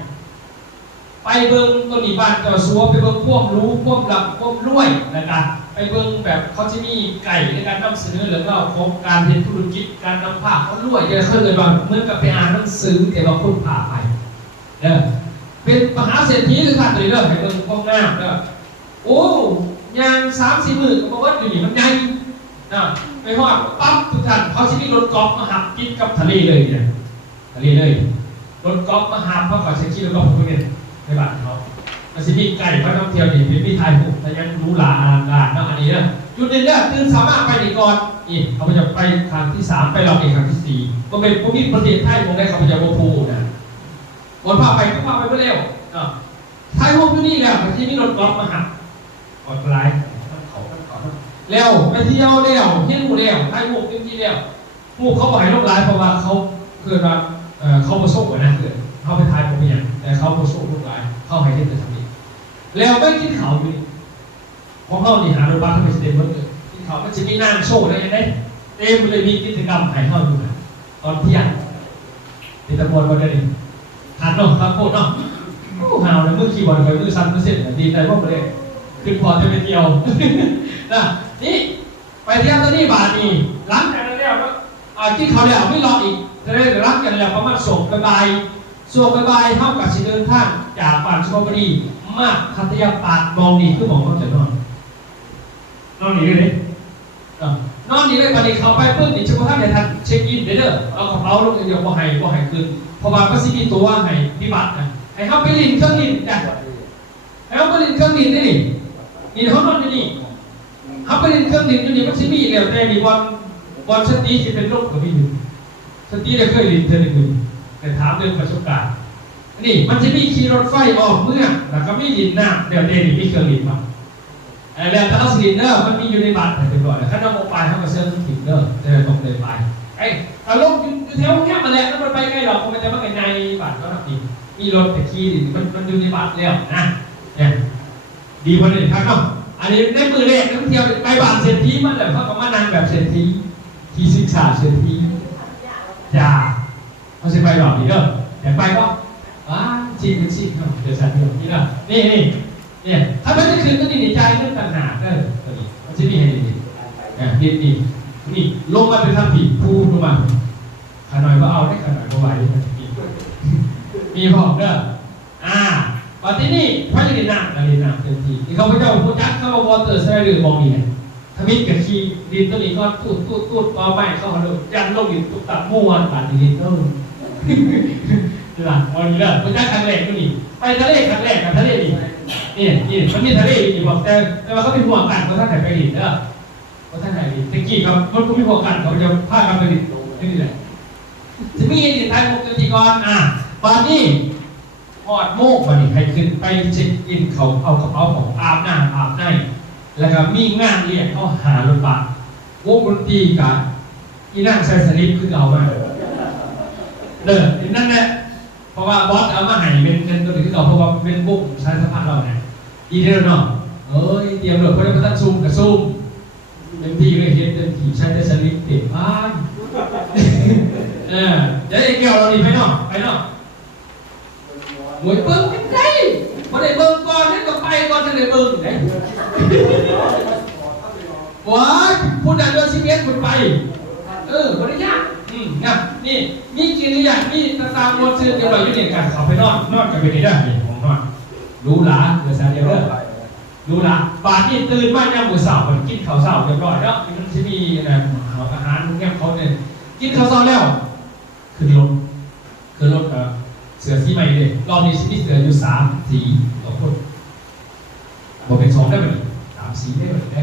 ไปเบิ่งตัวนี้บ้านเจ้าสัวไปเบิ่งพวกรู้พวกหลับพวกรวยนะครับไปเบิ่งแบบเขาจะมีไก่ในการนำเสนอหรือว่าโครงการเป็นธุรกิจการนำผ้าเขารวยจะเคยเลยว่าเหมือนกับไปอ่านหนังสือแต่ว่าคนผ่าไปเป็นมหาเศรษฐีคือขาดเลยเด้อให้เบิ่งพวกงามเด้อโอ้ยาง30 หมื่นก็บอกว่าอยู่นี่มันใหญ่ไปหอดปั๊บทุกท่านเขาจะมีรถกอล์ฟมาหับกินกับทะเลเลยเนี่ยทะเลเลยรถกอล์ฟมาหับเพราะเขาใช้ขี่รถกอล์ฟพวกนี้ในบ้านเขามันจะมีไก่พระน้ำเที่ยวนี่เป็นมีไทยผูกแต่ยังรู้หลาอลังการอันนี้นะจุดหนึ่งเนี่ยตื่นสามารถไปนี่ก่อนนี่เขาจะไปครั้งที่3ไปลองอีกครั้งที่4ก็เป็นพวกนี้ประเทศไทยคงได้เขาจะโบพูนะวันพาไปก็พาไปเร็วไทยพวกนี้แหละมันที่มีรถกอล์ฟมาหับออนไลน์แล้วไปเที่ยวแล้วเที่ยวหมู่แล้วไทยพวกนี้แล้วพวกเขาไปลบหลายเพราะว่าเขาเกิดมาเขาประสบนะเกิดเขาไปทายผมเป็นอย่างแต่เขาประสบลบหลายเขาให้ที่จะทำนี้แล้วไม่กินเขาอยู่ของเขานี่หารถบัสเขาไปเต็มรถเลยกินเขามันจะมีนางโชว์อะไรอย่างนี้เต็มเลยมีกิจกรรมให้เข้าอยู่นะตอนเที่ยงติดตะบนวันเดียวทานเนาะครับโคตรเนาะหาวเลยมือขี่บอลไปมือสั่นมือเส้นดีใจพวกเลยขึ้นพอจะไปเที่ยวนะนี่ไปเที่ยวตอนนี้บาทนี่หลังจากนั้นแล้วกินเขาแล้วไม่รออีกจะได้รับกันแล้วประมาณส่งบายเท่ากับสิเดินทางจากบ้านสุขาวดีมากพัทยาปาดมองดีคือบอกเขาจะนอนนี่เลยนอนนี่เลยวันนี้เขาไปเพิ่มติดเฉพาะท่านในทันเช็คอินเด้อเอากระเป๋าลงเดียวบ่ให้คืนเพราะว่าก็สิมีตัวให้พิบัตินะให้เขาไปลินเครื่องลินกันให้เขาไปลินเครื่องลินได้นี่เขานอนอยู่นี่เขาไปลินเครื่องลินอยู่นี่มันสิมีแล้วแต่มีวันสตีที่เป็นโรคกับพี่อยู่สตีได้เคยลินเธอหนึ่งแต่ถามเรื่องประสบการณ์นี่มันจะมีขี่รถไฟออกเมืองแล้วก็มีดินน้ำเดี๋ยวเดนี่มีเครื่องลินมาแล้วถ้าซิลินเดอร์มันมีอยู่ในบัตรเรียบร้อยแล้วถ้าน้องไปเขาก็เชื่อมซิลินเดอร์จะตรงเลยไปถ้าลงอยู่แถวเนี้ยมาแล้วมันไปไกลหรอกคงมันจะมาไกลในบัตรก็ทำดีมีรถแต่ขี่มันอยู่ในบัตรแล้วนะเนี่ยดีกว่านี้ครับเนาะอันนี้ในมือแรกนักเที่ยวไปบ้านเศรษฐีมันแบบเขาก็มานั่งแบบเศรษฐีที่ศึกษาเศรษฐีจ้าเขาจะไปหรอกดีเด้ออยากไปก็จริงเป็นจริงเนาะเดี๋ยวฉันเดี๋ยวนี่นะนี่ถ้าไม่ได้คืนก็ดีใจเรื่องต่างหากได้ตัวนี้มันจะมีให้ดีนี่ลงมาเป็นทำผิดพูดลงมาขาหน่อยก็เอาได้ขาหน่อยก็ไหวมีพร้อมเด้อวันที่นี่พระลินนาเต็มที่ที่เขาพระเจ้าพูดจักเข้าวอเตอร์สไลเดอร์มองนี่ทมิตกับชีดินตัวนี้ก็ตูดต่อไปเข้ามาดูยันลงดินตุกตับม้วนบาดดินต้องหลังวันนี้เลยพระเจ้าครั้งแรกก็นี่ไปทะเลครั้งแรกกับทะเลนี่มันมีทะเลอยู่บอกแต่ว่าเขาเป็นห่วงกันเพราะท่านไหนไปดินเด้อเพราะท่านไหนดินตะกี้เขาไม่ห่วงกันเขาจะพากันไปดินนี่แหละจะมีดินไทยปกติก่อนตอนนี้หอดโมกวันนี้ใครขึ้นไปเช็คอินเขาเอากระเป๋าของอาบน้ำได้แล้วก็มีงานเรียกเขาหารถบัสวงดนตรีกับอีนั่งใส่สลิปคือเอามานั่นแหละเพราะว่าบอสเอามาให้เป็นเงินตัวนี้คือเอาเพราะว่าเป็นวงใช้สภาพเราเนี่ยอีเดียวเนาะเตรียมรถเพราะว่าท่านซูมกับซูมเต็มที่เลยเต็มที่ใช้แต่สลิปเต็มบ้านเดี๋ยวไอ้แก้วเราดีไปเนาะหวยเบิ้งไม่ได้พอได้เบิ้งก่อนนี่ก็ไปก่อนจะได้เบิ้งไหนว้ายพูดแต่เรื่องชีวิตคุณไปบริยากนี่มีกินหรือยังมีตามวนซื้อเดี๋ยวเราอยู่เนี่ยกันเขาไปนอนกันไปได้เนี่ยผมนอนรู้หลาเดี๋ยวแซ่เดียวเด้อรู้หลาบาทนี่ตื่นมาเนี่ยมื้อเช้ามันกินข้าวเช้าเรียบร้อยแล้วมันจะมีอาหารพวกนี้เขาเนี่ยกินข้าวเช้าแล้วคือรถเสือสีใหม่เลยรอบนี้มีเสืออยู่3 สีต่อคนบอกเป็น2ได้ไหม3 สีได้ไหมได้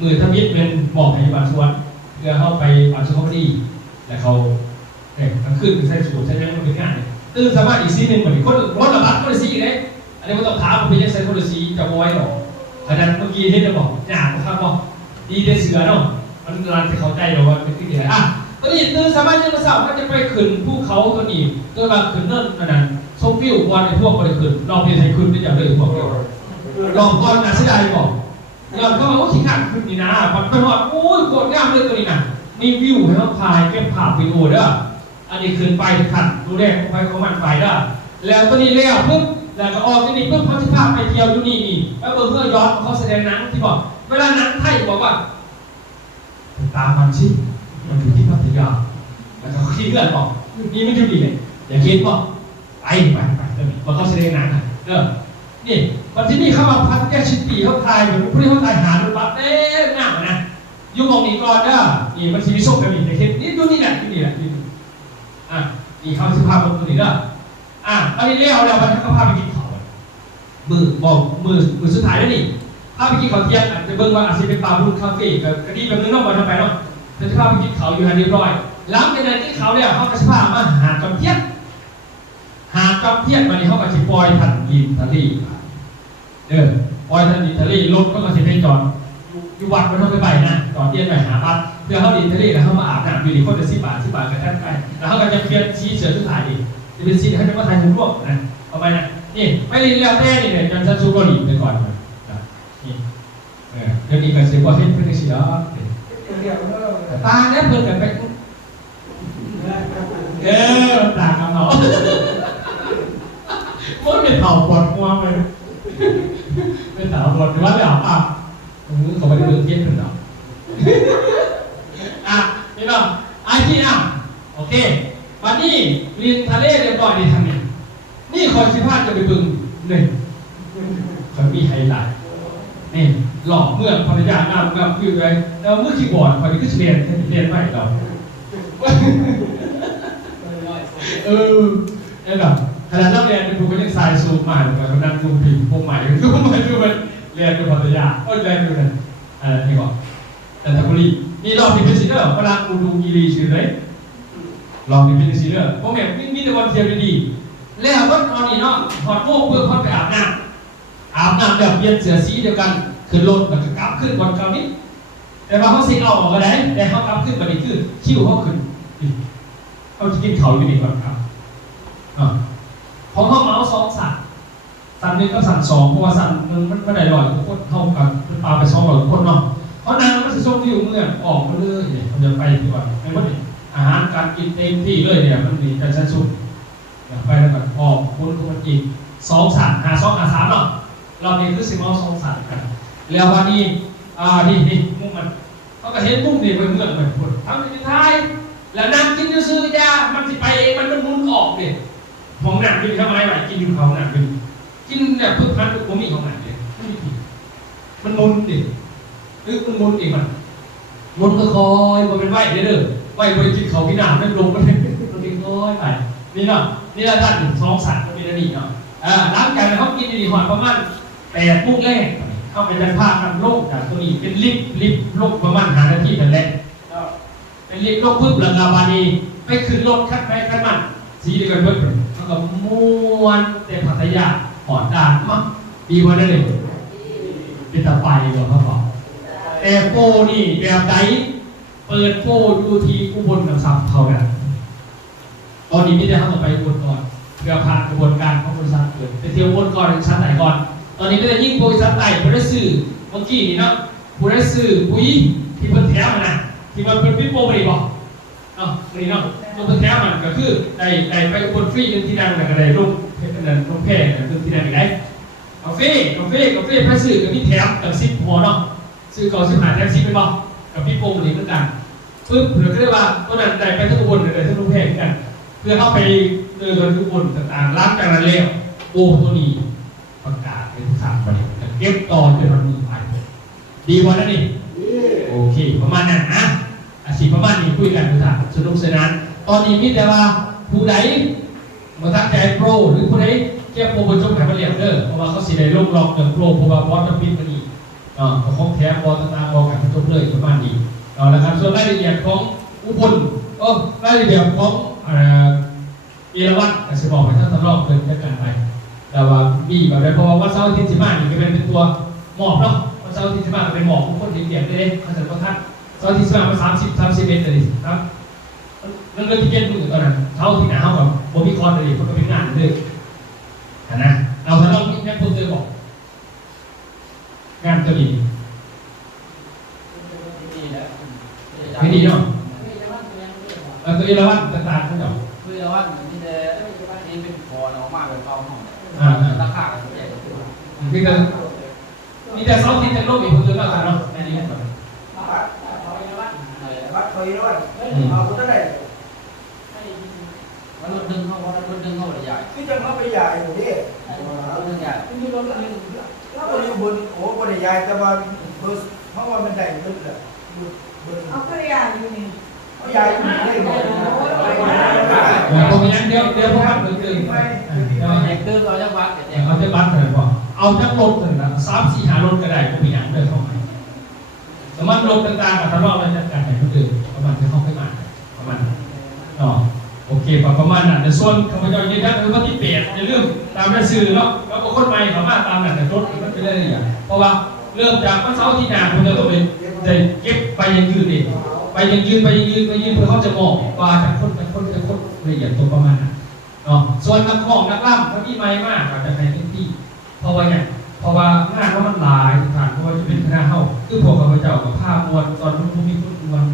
มือทมิตรเป็นบอกให้บัตรสวนเพื่อเข้าไปบัตรสวนพอดีแต่เขาขึ้นใส่สูตรใช้ยังมันเป็นงานตื่นสามารถอีกสีหนึ่งเหมือนคนรถระบาดก็ได้สีเลย นี้ไม่ต้องถามผมเป็นยังไงคนละสีจะไว้หรอกขนาดเมื่อกี้ที่เราบอกหยาบครับบอกดีเดเสือเนาะมันรันจะเข้าใจเราว่าเป็นที่ไหนตอนนี้ตื่นสามารถยังมาสาวก็จะไปขึ้นภูเขาตัวนี้ก็มาขึ้นนั่นนั่นชมวิววันในพวกบริขึ้นเราเป็นไทยขึ้นได้อย่างเลยพวกเดียวลองก่อนนะเสียดายบอกย้อนเข้ามาว่าขี้ขันขึ้นนี่นะมันเป็นว่าโอ้ยโคตรงามเลยตัวนี้นะมีวิวให้เราถ่ายเก็บภาพวิดีโอเด้ออันนี้ขึ้นไปขันดูแลของไปของมันไปเด้อแล้วตัวนี้แล้วปุ๊บแล้วก็ออกที่นี่ปุ๊บเขาจะพาไปเที่ยวอยู่นี่แล้วเบอร์เพื่อย้อนเขาแสดงหนังที่บอกเวลาหนังไทยบอกว่าตามมันชิมันอยู่ที่พัทยาแล้วก็ขี้เลื่อนบอกนี่ไม่ดูดีเลยอย่าคิดบอกไปว่าเขาแสดงหนังนี่วันที่นี่เขามาพัดแก้ชิตีเขาทายเหมือนผู้ที่เขาทายหาดูปั๊บเอ๊ะหน้านะยุ่งมองนี้ก่อนนี่มันชีวิตส่งกันนี่แต่คิดนี่ดูนี่แหละนี่นี่เขาสิพาคนตัวนี้ตอนนี้เลี้ยวแล้วมันก็พาไปกินข้าวมือสุดท้ายแล้วนี่พาไปกินข้าวเที่ยงอาจจะเบิ่งว่าอาจจะเป็นปลาบุญคาเฟ่กับกระดิ่งแบบนึงนอกวันทำไปเนาะจะพาไปกินข้าวอยู่หันเรียบร้อยหลังจากนั้นกินข้าวแล้วเขาก็จะพามาหาจอมเทียนวันนี้เขาก็จะปล่อยทันดินทะเลปล่อยทันดินทะเลรถก็จะไปจอดอยู่วัดมันต้องไปนะจอดเทียนไปหาบัตรเพื่อเขาดินทะเลแล้วเขามาอาบน้ำอยู่ดีคนจะ10 บาทกระแทกไปแล้วเขาก็จะเปลี่ยนสีเสือสุดท้ายดิจะเป็นสีให้เป็นว่าไทยทั้งพวกนะเอาไปนะนี่ไม่เรียนแล้วแต่นี่เนี่ยจันทร์ชูโรลีไปก่อนนี่เดี๋ยวนี้ก็เสียว่าให้เพื่อนเสียตาเนี่ยเพื่อนกันไปตากับเขามันเป็นเต่าปวดหัวไปเป็นเต่าปวดหัวเลยเขาไม่ได้เบิ่งเทียนกันหรอกนี่เนาะที่โอเควันนี้ลินทะเลเรียบร้อยดีทางนี้นี่คอยสิพาจะไปบึงนี่เขามีไฮไลท์นี่หลอกเมื่อภรรยางามวิวเลยแล้วเมื่อคีย์บอร์ดคอยก็เรียนไม่เรานี่แบบขณะนักเรียนเป็นผู้ก็ยังสายสูงมาแบบนั้นดูผิวพวกใหม่ดูมันเรียนเป็นภรรยาเรียนดูนะนี่บอกแต่ทบุรีนี่รอบที่เป็นซีเนอร์พลังอูดูกีรีชื่อเลยลองเป็นซีเนอร์เพราะแม่มีแต่วันเทียบดีแล้วก็ตอนนี้เนาะถอดโม่เพื่อคนไปอาบน้ำแบบเปลี่ยนเสื้อสีเดียวกันขึ้นรถแล้วก็กลับขึ้นบนคราวนี้แต่ว่าเขาเซ็งเอาออกก็ได้แต่เขากลับขึ้นมาดีคือคิ้วเขาขึ้นเขาจะกินเขาอยู่ดีก่อนครับของเขาเมาส์สั่นหนึ่งก็สั่น2เพราะว่าสั่นมันได้100ทุกคนเท่ากันปลาไป200ทุกคนเนาะเพราะนางมันจะส่งวิวเมื่อออกมาเลยเนี่ยเขาจะไปดีกว่าไอ้พวกนี้อาหารการกินเต็มที่เลยเนี่ยมันมีการชั้นสูงไปแล้วก็ออกคนอีก2 สั่นหา2 หา 3เนาะเราเนี่ยคือ10 เอา 2 สั่นกันแล้ววันนี้นี่มุมมันเขาก็เห็นมุมนี่ไปเมื่อเหมือนคนทำในท้ายแล้วนั่งกินซื้อยามันสิไปเองมันมุนออกเนี่ยของหนักกินทำไมไหวกินอยู่ของหนักกินแบบเพื่อพันธุ์ผมมีของหนักเลยมันมุนดิมันมุนเองมันก็คอยมันเป็นไหวเด้อไหวบริจิตเขาพินาศไม่ลงมันเป็นค่อยไปนี่เนาะนี่ละท่าน2 สั่นก็เป็นอันนี้เนาะหลังจากเขากินดีหอยประมาณ8 ปุ๊กแรกเข้าไปเป็นภาพกันโลกจากตัวนี้เป็นลิฟต์โลกประมาณ5 นาทีเป็นแรกเป็นลิฟต์โลกปุ๊บหลังกาบานีไปขึ้นรถขั้นไปขั้นมันสีเดียวกันเบิดแล้วก็ม้วนแต่พัทยาหอดด่านมั้งดีกว่านั้นเลยเป็นตะไปกว่าเขาบอกแต่โปนี่แบบไหนเปิดโปดูทีอุบลกับซับเขาเนี่ยตอนนี้ไม่ได้เขาต้องไปอุบลก่อนเพื่อผ่านกระบวนการของบริษัทเกิดไปเที่ยวอุบลก่อนชั้นไหนก่อนตอนนี้ไม่ได้ยิ่งบริษัทไหนผู้ได้ซื้อเมื่อกี้นี่เนาะผู้ได้ซื้อปุ๋ยที่เพิ่นแถมนะที่มันเป็นพี่โปไม่ได้บอกนี่เนาะลงไปแท้มันก็คือได้ไปอุบลฟรีหนึ่งที่นั่งก็ได้ลงแพร่หนึ่งที่นั่งอีกได้กาแฟไปซื้อกับพี่แถมกับ10 หัวเนาะซื้อก่อน15 แถม10ไปบอกกับพี่โปเหมือนกันปึ๊บเราก็ได้ว่าตอนนั้นได้ไปทั้งอุบลได้ทั้งลงแพร่กันเพื่อเข้าไปกันอุบลต่างๆร้านจากนั้นแล้วโอ้ตัวนี้ประกาศเป็นข่าวไปเก็บต่อจนมันมือไปดีกว่านั้นนี่โอเคประมาณนั้นนะอาชีพประมาณนี้คุยกันทุกท่านสนุกสนานตอนนี้มีแต่ว่าผู้ใดมาตั้งใจโปรหรือผู้ใดเก็บโปรบนช่องไหนมาเรียบเพราะว่าเขาสิได้ลงล็อกเดิมโปรเพราะว่าบอสจะปิดมันอีกของแท้บอสต่างๆบอสกันทุกเลยประมาณนี้แล้วครับส่วนรายละเอียดของอุบลรายละเอียดของเอราวัณจะบอกให้ท่านทดลองเกินกันไป แต่ว่าบีแบบนี้เพราะว่าวันเสาร์อาทิตย์สิมานี่ก็เป็นตัวหมอกเนาะวันเสาร์อาทิตย์สิมาเป็นหมอกทุกคนเห็นเลยเขาจะว่าท่านเสาร์อาทิตย์สิมามัน31เลยครับเรื่องที่เจ็ดมือตอนนั้นเท่าที่หนาเขากับโบมิคอนเลยเขาก็เป็นงานเลยนะเราถ้าเราแค่พูดเจอบอกงานก็ดี ดีแล้ว ไม่ดีเนาะตัวเอราวัณต่างๆเขาเนาะ คือแล้วว่านี่จะนี่เป็นคอออกมาแบบเบาห้องราคาก็ใหญ่กว่า มีแต่เสาร์อาทิตย์จะโลกอีกคนเดียวกันเนาะแค่นี้ครับ วัดคอยด้วยเอาคนนั้นแหละ รถดึงเข้าใหญ่ คือจะมาไปใหญ่อยู่ดิ รถดึงใหญ่ คือรถอะไรเราอยู่บนโอ้บนใหญ่แต่ว่าเบอร์เพราะว่ามันใหญ่ขึ้นเลยบน เอาภรรยาอยู่นี่ ใหญ่ขึ้นเลย ตรงนี้เดี๋ยวพวกท่านตื่น ใหญ่ตื้นเราจะวัดแต่ เขาจะบัตรเลยบอกเอาจักรถเลยนะ3-4 หารถก็ได้ก็มีอย่างเดินเข้ามาแต่มันรถต่างๆกับทะเลาะอะไรจัดการไหนก็ตื่นประมาณจะเข้าไปมาประมาณอ๋อโอเคประมาณนั้นแต่ส่วนข้าพเจ้ายืนยันว่าที่เปลี่ยนในเรื่องตามหนังสือเนาะแล้วก็คนใหม่เขามาตามหนังแต่รถมันเป็นเรื่องอย่างเพราะว่าเริ่มจากวันเสาร์ที่หน้าคุณจะต้องไปเก็บไปยังยืนเองไปยังยืนเพื่อเขาจะมองว่าจากคนละเอียดตัวประมาณนั้นเนาะส่วนนักร้องนักล่ำเขาที่ใหม่มากอาจจะใครเป็นที่เพราะว่าอย่างเพราะว่างานเขามันหลายฐานเพราะว่าจะเป็นคณะเฮาคือพวกข้าพเจ้ากับภาพมวลตอนมันมีคนมวล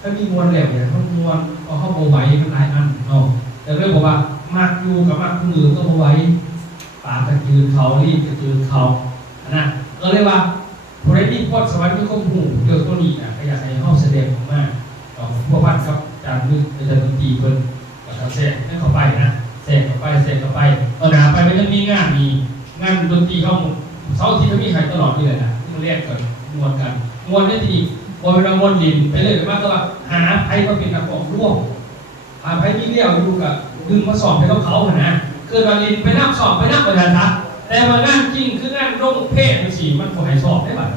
ถ้ามีมวลแล้วเนี่ยเขามวลเอาเข้าโบไหวมันหลายอันเนาะแต่เรื่องบอกว่ามากอยู่กับมากคนอื่นก็โบไหวปากกระจืดเขารีบกระจืดเขานะก็เลยว่าพระนิพนธ์สวรรค์ที่เขาหูเกี่ยวกับตัวนี้นะก็อยากให้เฮาแสดงออกมาพวกพันกับอาจารย์นึกอาจารย์ดนตรีเพิ่นก็แทรกให้เข้าไปนะแทรกเข้าไปเอาหนาไปมันจะมีงานดนตรีเขาเสาร์อาทิตย์เขามีใครตลอดนี่แหละนะที่มาเรียกกันมวนกันมวนได้ทีพอเวลามวนดินไปเลยมากก็ว่าหาใครมาเป็นนักร้องร่วมหาใครมีเลี้ยวดูกับดึงมาสอบให้เขานะคือมาดินไปนั่งสอบไปนั่งประธานทัศน์แต่มางานจริงคืองานร่มเพศเป็นสีมันคนไหนสอบได้บ้าง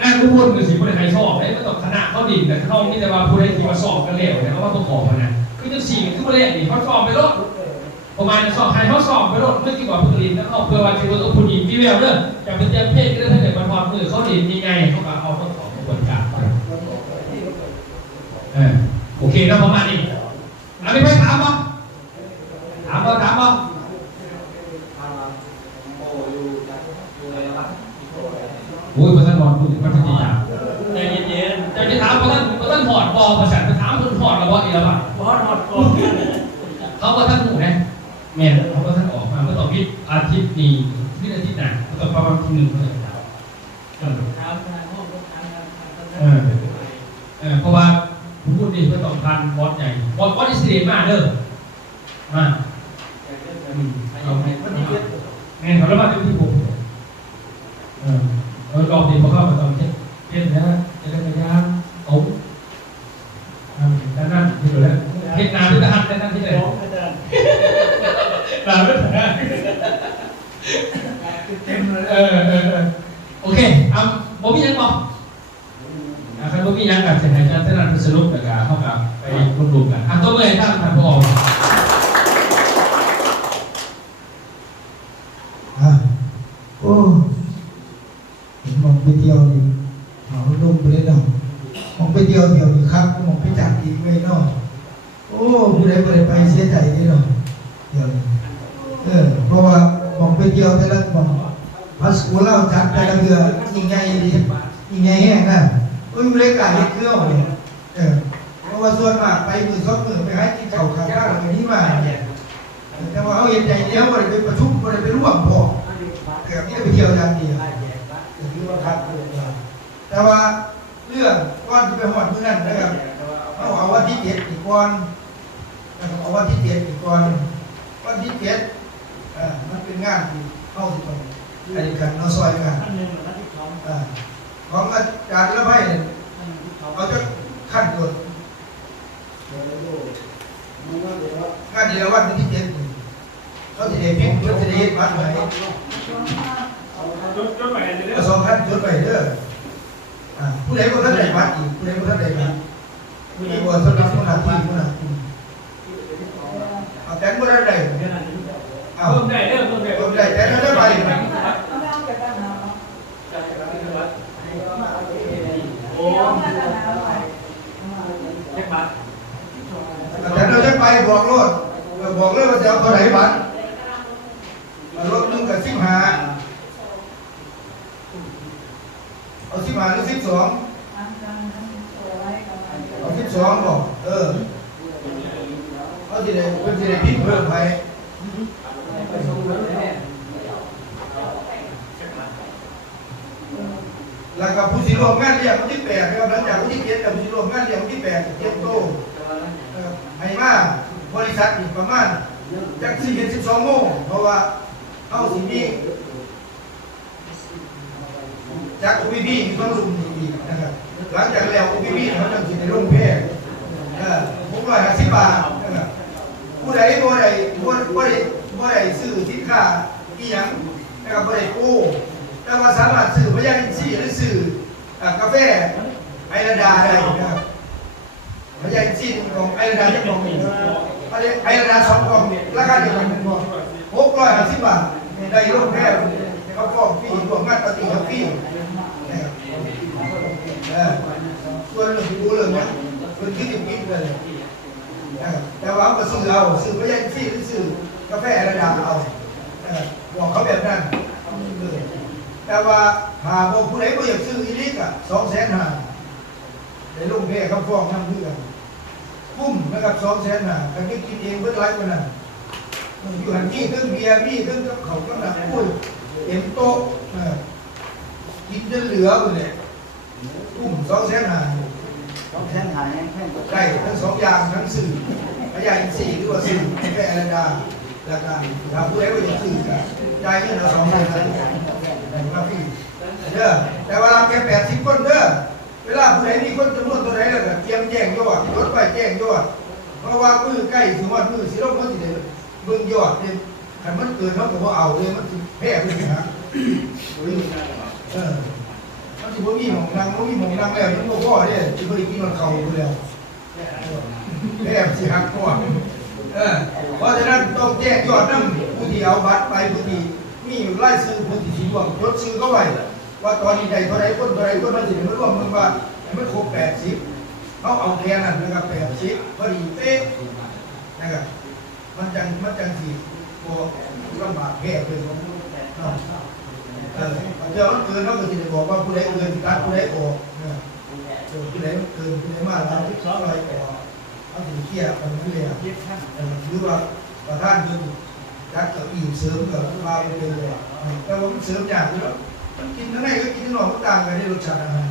งานผู้พูดเป็นสีคนไหนสอบได้ไม่ต้องคณะเขาดินแต่เขาไม่ได้ว่าผู้ใดที่มาสอบกันแล้วแต่เขาว่าตัวขอมานะคือจะสี่คือผู้ใดนี่เขาสอบไปรถประมาณสอบใครเขาสอบไปรถไม่กี่กว่าผู้ดินแล้วเขาเพื่อว่าจะเอาผู้ดินที่เรียบเรื่องจะเป็นเจ้าเพศก็ได้ถ้าเกิดมันพอมือเขาดินยังไงเขาก็เอาต้องขอกระบวนการโอเคแล้วประมาณนี้อันนี้ไม่ถามมั้งถามมั้งโอ้ยพระท่านนอนพูดถึงพระท่านยาใจเย็นๆจะถามพระท่านหอดบอภาษาจะถามพระท่านหอดระเบิดอีกแล้วป่ะหอดเขาว่าท่านหูนะแม่เขาว่าท่านออกมาเมื่อตอนอาทิตย์นี้ที่อาทิตย์หน้าก็ประมาณที่1เลยเพราะว่าผมพูดดีเพื่อต้องการบอสใหญ่บอสอิสเดนมากเด้อมาแม่เขาเรียกว่าเป็นที่ผมลองดีพอเข้ามาตอนเทศนะจะได้พยายามเอาด้านนั้นที่ดูแลเทศนาด้วยด้านนั้นที่เลยตามด้วยด้านเต็มเลย โอเคบ่มียังบอกครับบ่มียังกับเสนาจารย์ท่านสรุปแล้วก็เข้ากับไปรวมกันตัวเมื่อท่านผอโอ้มองไปเที่ยวนี่เขาลงไปเลยเนาะมองไปเที่ยวนี่ครับมองไปจัดอีกไม่เนาะโอ้ผู้ใดไปเสียใจนี่เนาะเดี๋ยวเพราะว่ามองไปเที่ยวแต่ละมองพัสกูเล่าจัดแต่ละเดือนยิ่งใหญ่ดียิ่งใหญ่แห้งนะโอ้ยบริการเฮ็ดเครื่องเนี่ยเพราะว่าส่วนมากไปมือ2 มื้อไปหากินข้าวข้าวอะไรนี้มาเนี่ยแต่ว่าเขาเห็นใจเดียวบ่ได้ไปประชุมบ่ได้ไปร่วมพอนี่ไปเที่ยวอย่างเดียวถือว่าครับแต่ว่าเรื่องก้อนที่ไปหอดมื้อนั้นนะครับเอาวันที่7อีกก่อนเอาวันที่7อีกก่อนวันที่7มันเป็นงานที่เข้าสิตรงอันนี้กันเราซอยกันของอาจารย์ละไพ่เนี่ยเอาจะขั้นตอนงานเดียววันที่7เขาจะได้เพ่งเขาจะได้มัดไว้จดไปเด้อ2 ขั้นจดไปเด้อผู้ใดบ่ทันได้มัดอีกผู้ใดบ่ทันได้มัดผู้ใดบ่สำหรับผู้หน้าที่ผู้นั้นเอาแต่บ่ได้เพิ่มได้เด้อ บอกรถบอกเลยว่าจะเอาเท่าไหร่บัตร เลยกำลังลง รถ1กับ15เอา15หรือ12เอา12บอกเอาสิได้เพิ่นสิได้พิมพ์เพิ่มให้แล้วก็ผู้สิร่วมงานเลี้ยงวันที่8นะครับหลังจากวันที่7กับผู้สิร่วมงานเลี้ยงวันที่8เตรียมโตให้มาบริษัทอีกประมาณจาก12 โมงเพราะว่าเฮาสิมีจาก OPP มีความรุ่มอีกนะครับหลังจากแล้ว OPP เขาจะสิได้ลงเพจ650 บาทนะครับผู้ใดบ่ได้ซื้อสินค้าอีหยังนะครับบ่ได้กู้แต่ว่าสามารถซื้อพยาธิซีหรือซื้อกาแฟไอราดาได้นะครับพยาธิซีของไอราดาจะบอกไอราดา2 กล่องราคาเดียวกันเป็นบ่650 บาทได้ลงแพทย์เขาฟ้องฟรีรวมงานปฏิบัติฟรีนะครับส่วนเรื่องที่รู้เรื่องนี้เป็นที่ดิบเลยแต่ว่าก็ซื้อพยาธิซีหรือซื้อกาแฟไอราดาเอาบอกเขาแบบนั้นแต่ว่าหาบอกผู้ใดก็อยากซื้ออีลิกอ่ะ250,000ในลงเพเขาฟ้องนั่งเพื่อนคุ้มนะครับ250,000กันไม่กินเองเพื่อไลฟ์กันน่ะอยู่หันที่ตึ้งเบียร์มีตึ้งกับเขาก็หนักอุ้ยเต็มโต๊ะกินจนเหลือเลยคุ้ม250,000ได้ทั้ง2อย่างทั้งสื่อพยาอินทรีย์หรือว่าสื่อแค่อะไรดาแล้วก็ถ้าผู้ใดก็อยากซื้อก็จ่ายเงินเรา2,000มาพี่แต่ว่าเราแค่80 คนเด้อเวลาผู้ใดมีคนจำนวนตัวไหนแล้วก็เตรียมแจ้งยอดรถไปแจ้งยอดเพราะว่ามือใกล้ถึงวันมือสิลงมันสิได้เบิ่งยอดเนี่ยคันมันเกินเขาก็บ่เอาเลยมันสิแพ้ไปฮะมันสิบ่มีหม่องนั่งบ่มีหม่องนั่งแล้วมันบ่พอเด้สิบ่ได้กินมันเข้าอยู่แล้วแพ้สิหักคอเพราะฉะนั้นต้องแจ้งยอดนำผู้ที่เอาบัตรไปผู้ที่มีรายชื่อผู้ที่สิร่วมจดชื่อเข้าไว้ว่าตอนนี้ได้เท่าไรคนมันสิมันร่วมมึงว่ามันครบ80เขาเอาแค่นั้นนะครับ80พอดีเป๊ะนะครับมันจังสิบ่ลำบากแพ้เลยเดี๋ยวมันเกินเราก็สิได้บอกว่าผู้ใดเกินตัดผู้ใดออกผู้ใดเกินผู้ใดมากแล้วที่2อะไรออกเอาสิเคลียร์กันเรื่อยหรือว่าประธานเพิ่นจัดเก้าอี้เสริมกับมาไปเลยแต่ว่ามันเสริมอย่างนี้มันกินทั้งในก็กินทั้งนอกก็ต่างกันในรสชาติอาหาร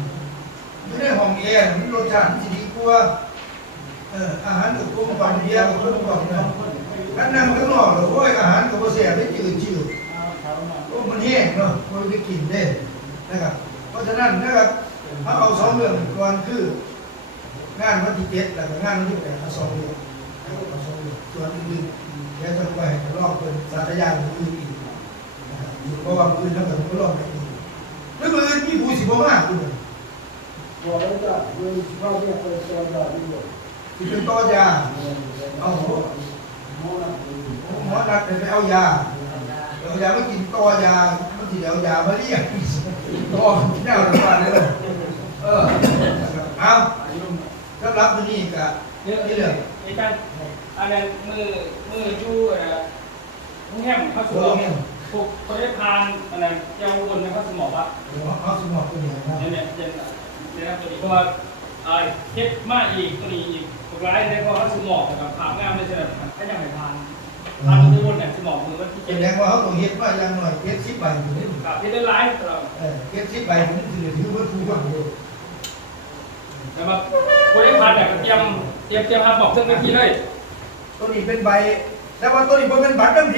อยู่ในห้องแอร์มันรสชาติมันดีกว่าอาหารกับกลมกล่อมเบียร์กับกลมกล่อมนะนั่นนั่งข้างนอกเลยโอ้ยอาหารกับบ่แซ่บได้จืดโอ้มันแห้งเนาะมันได้กินได้นะครับเพราะฉะนั้นนะครับถ้าเอา2 เรื่องก่อนคืองานวันที่7แล้วก็งานวันที่8เอา2 เรื่องเอา2 เรื่องส่วนอื่นๆเดี๋ยวจะไปลอกเป็นสาธยายอื่นอีกเพราะว่าอื่นทั้งหมดก็ลอกไปอีกแล้วอื่นมีผู้สิบ่มาอื่นบอกแล้วจ้ะเลยเข้าเรียกเป็นตัวยาด้วยที่เป็นตัวยาเอาหมอนัดไปเอายาไม่กินตัวยามันสิเอายามาเรียกตัวแนวระบาดเลยเอาสำหรับมื้อนี้ก็นี่เรื่องอาจารย์อันนั้นมืออยู่แฮมเขาสมองพวกเขาได้พานอะไรเจ้าวนในเขาสมองปะเขาสมองตัวนี้นะเนี่ยตัวนี้เพราะว่าเฮ็ดมาอีกตัวนี้อีกพวกร้ายเนี่ยเพราะเขาสมองกับผ่างามเลยใช่ไหมถ้ายังไม่พานตัววนเนี่ยสมองมือมันที่แสดงว่าเขาต้องเฮ็ดมาอย่างน้อย10 ใบอยู่นี่ครับที่ได้ร้ายตลอด10 ใบผมสิถือว่าถูกกว่าอยู่แต่ว่าคนได้พานแบบเตรียมพาบอกเครื่องเมื่อกี้เลยตัวนี้เป็นใบแต่ว่าตัวนี้บ่เป็นบัตรเดิมที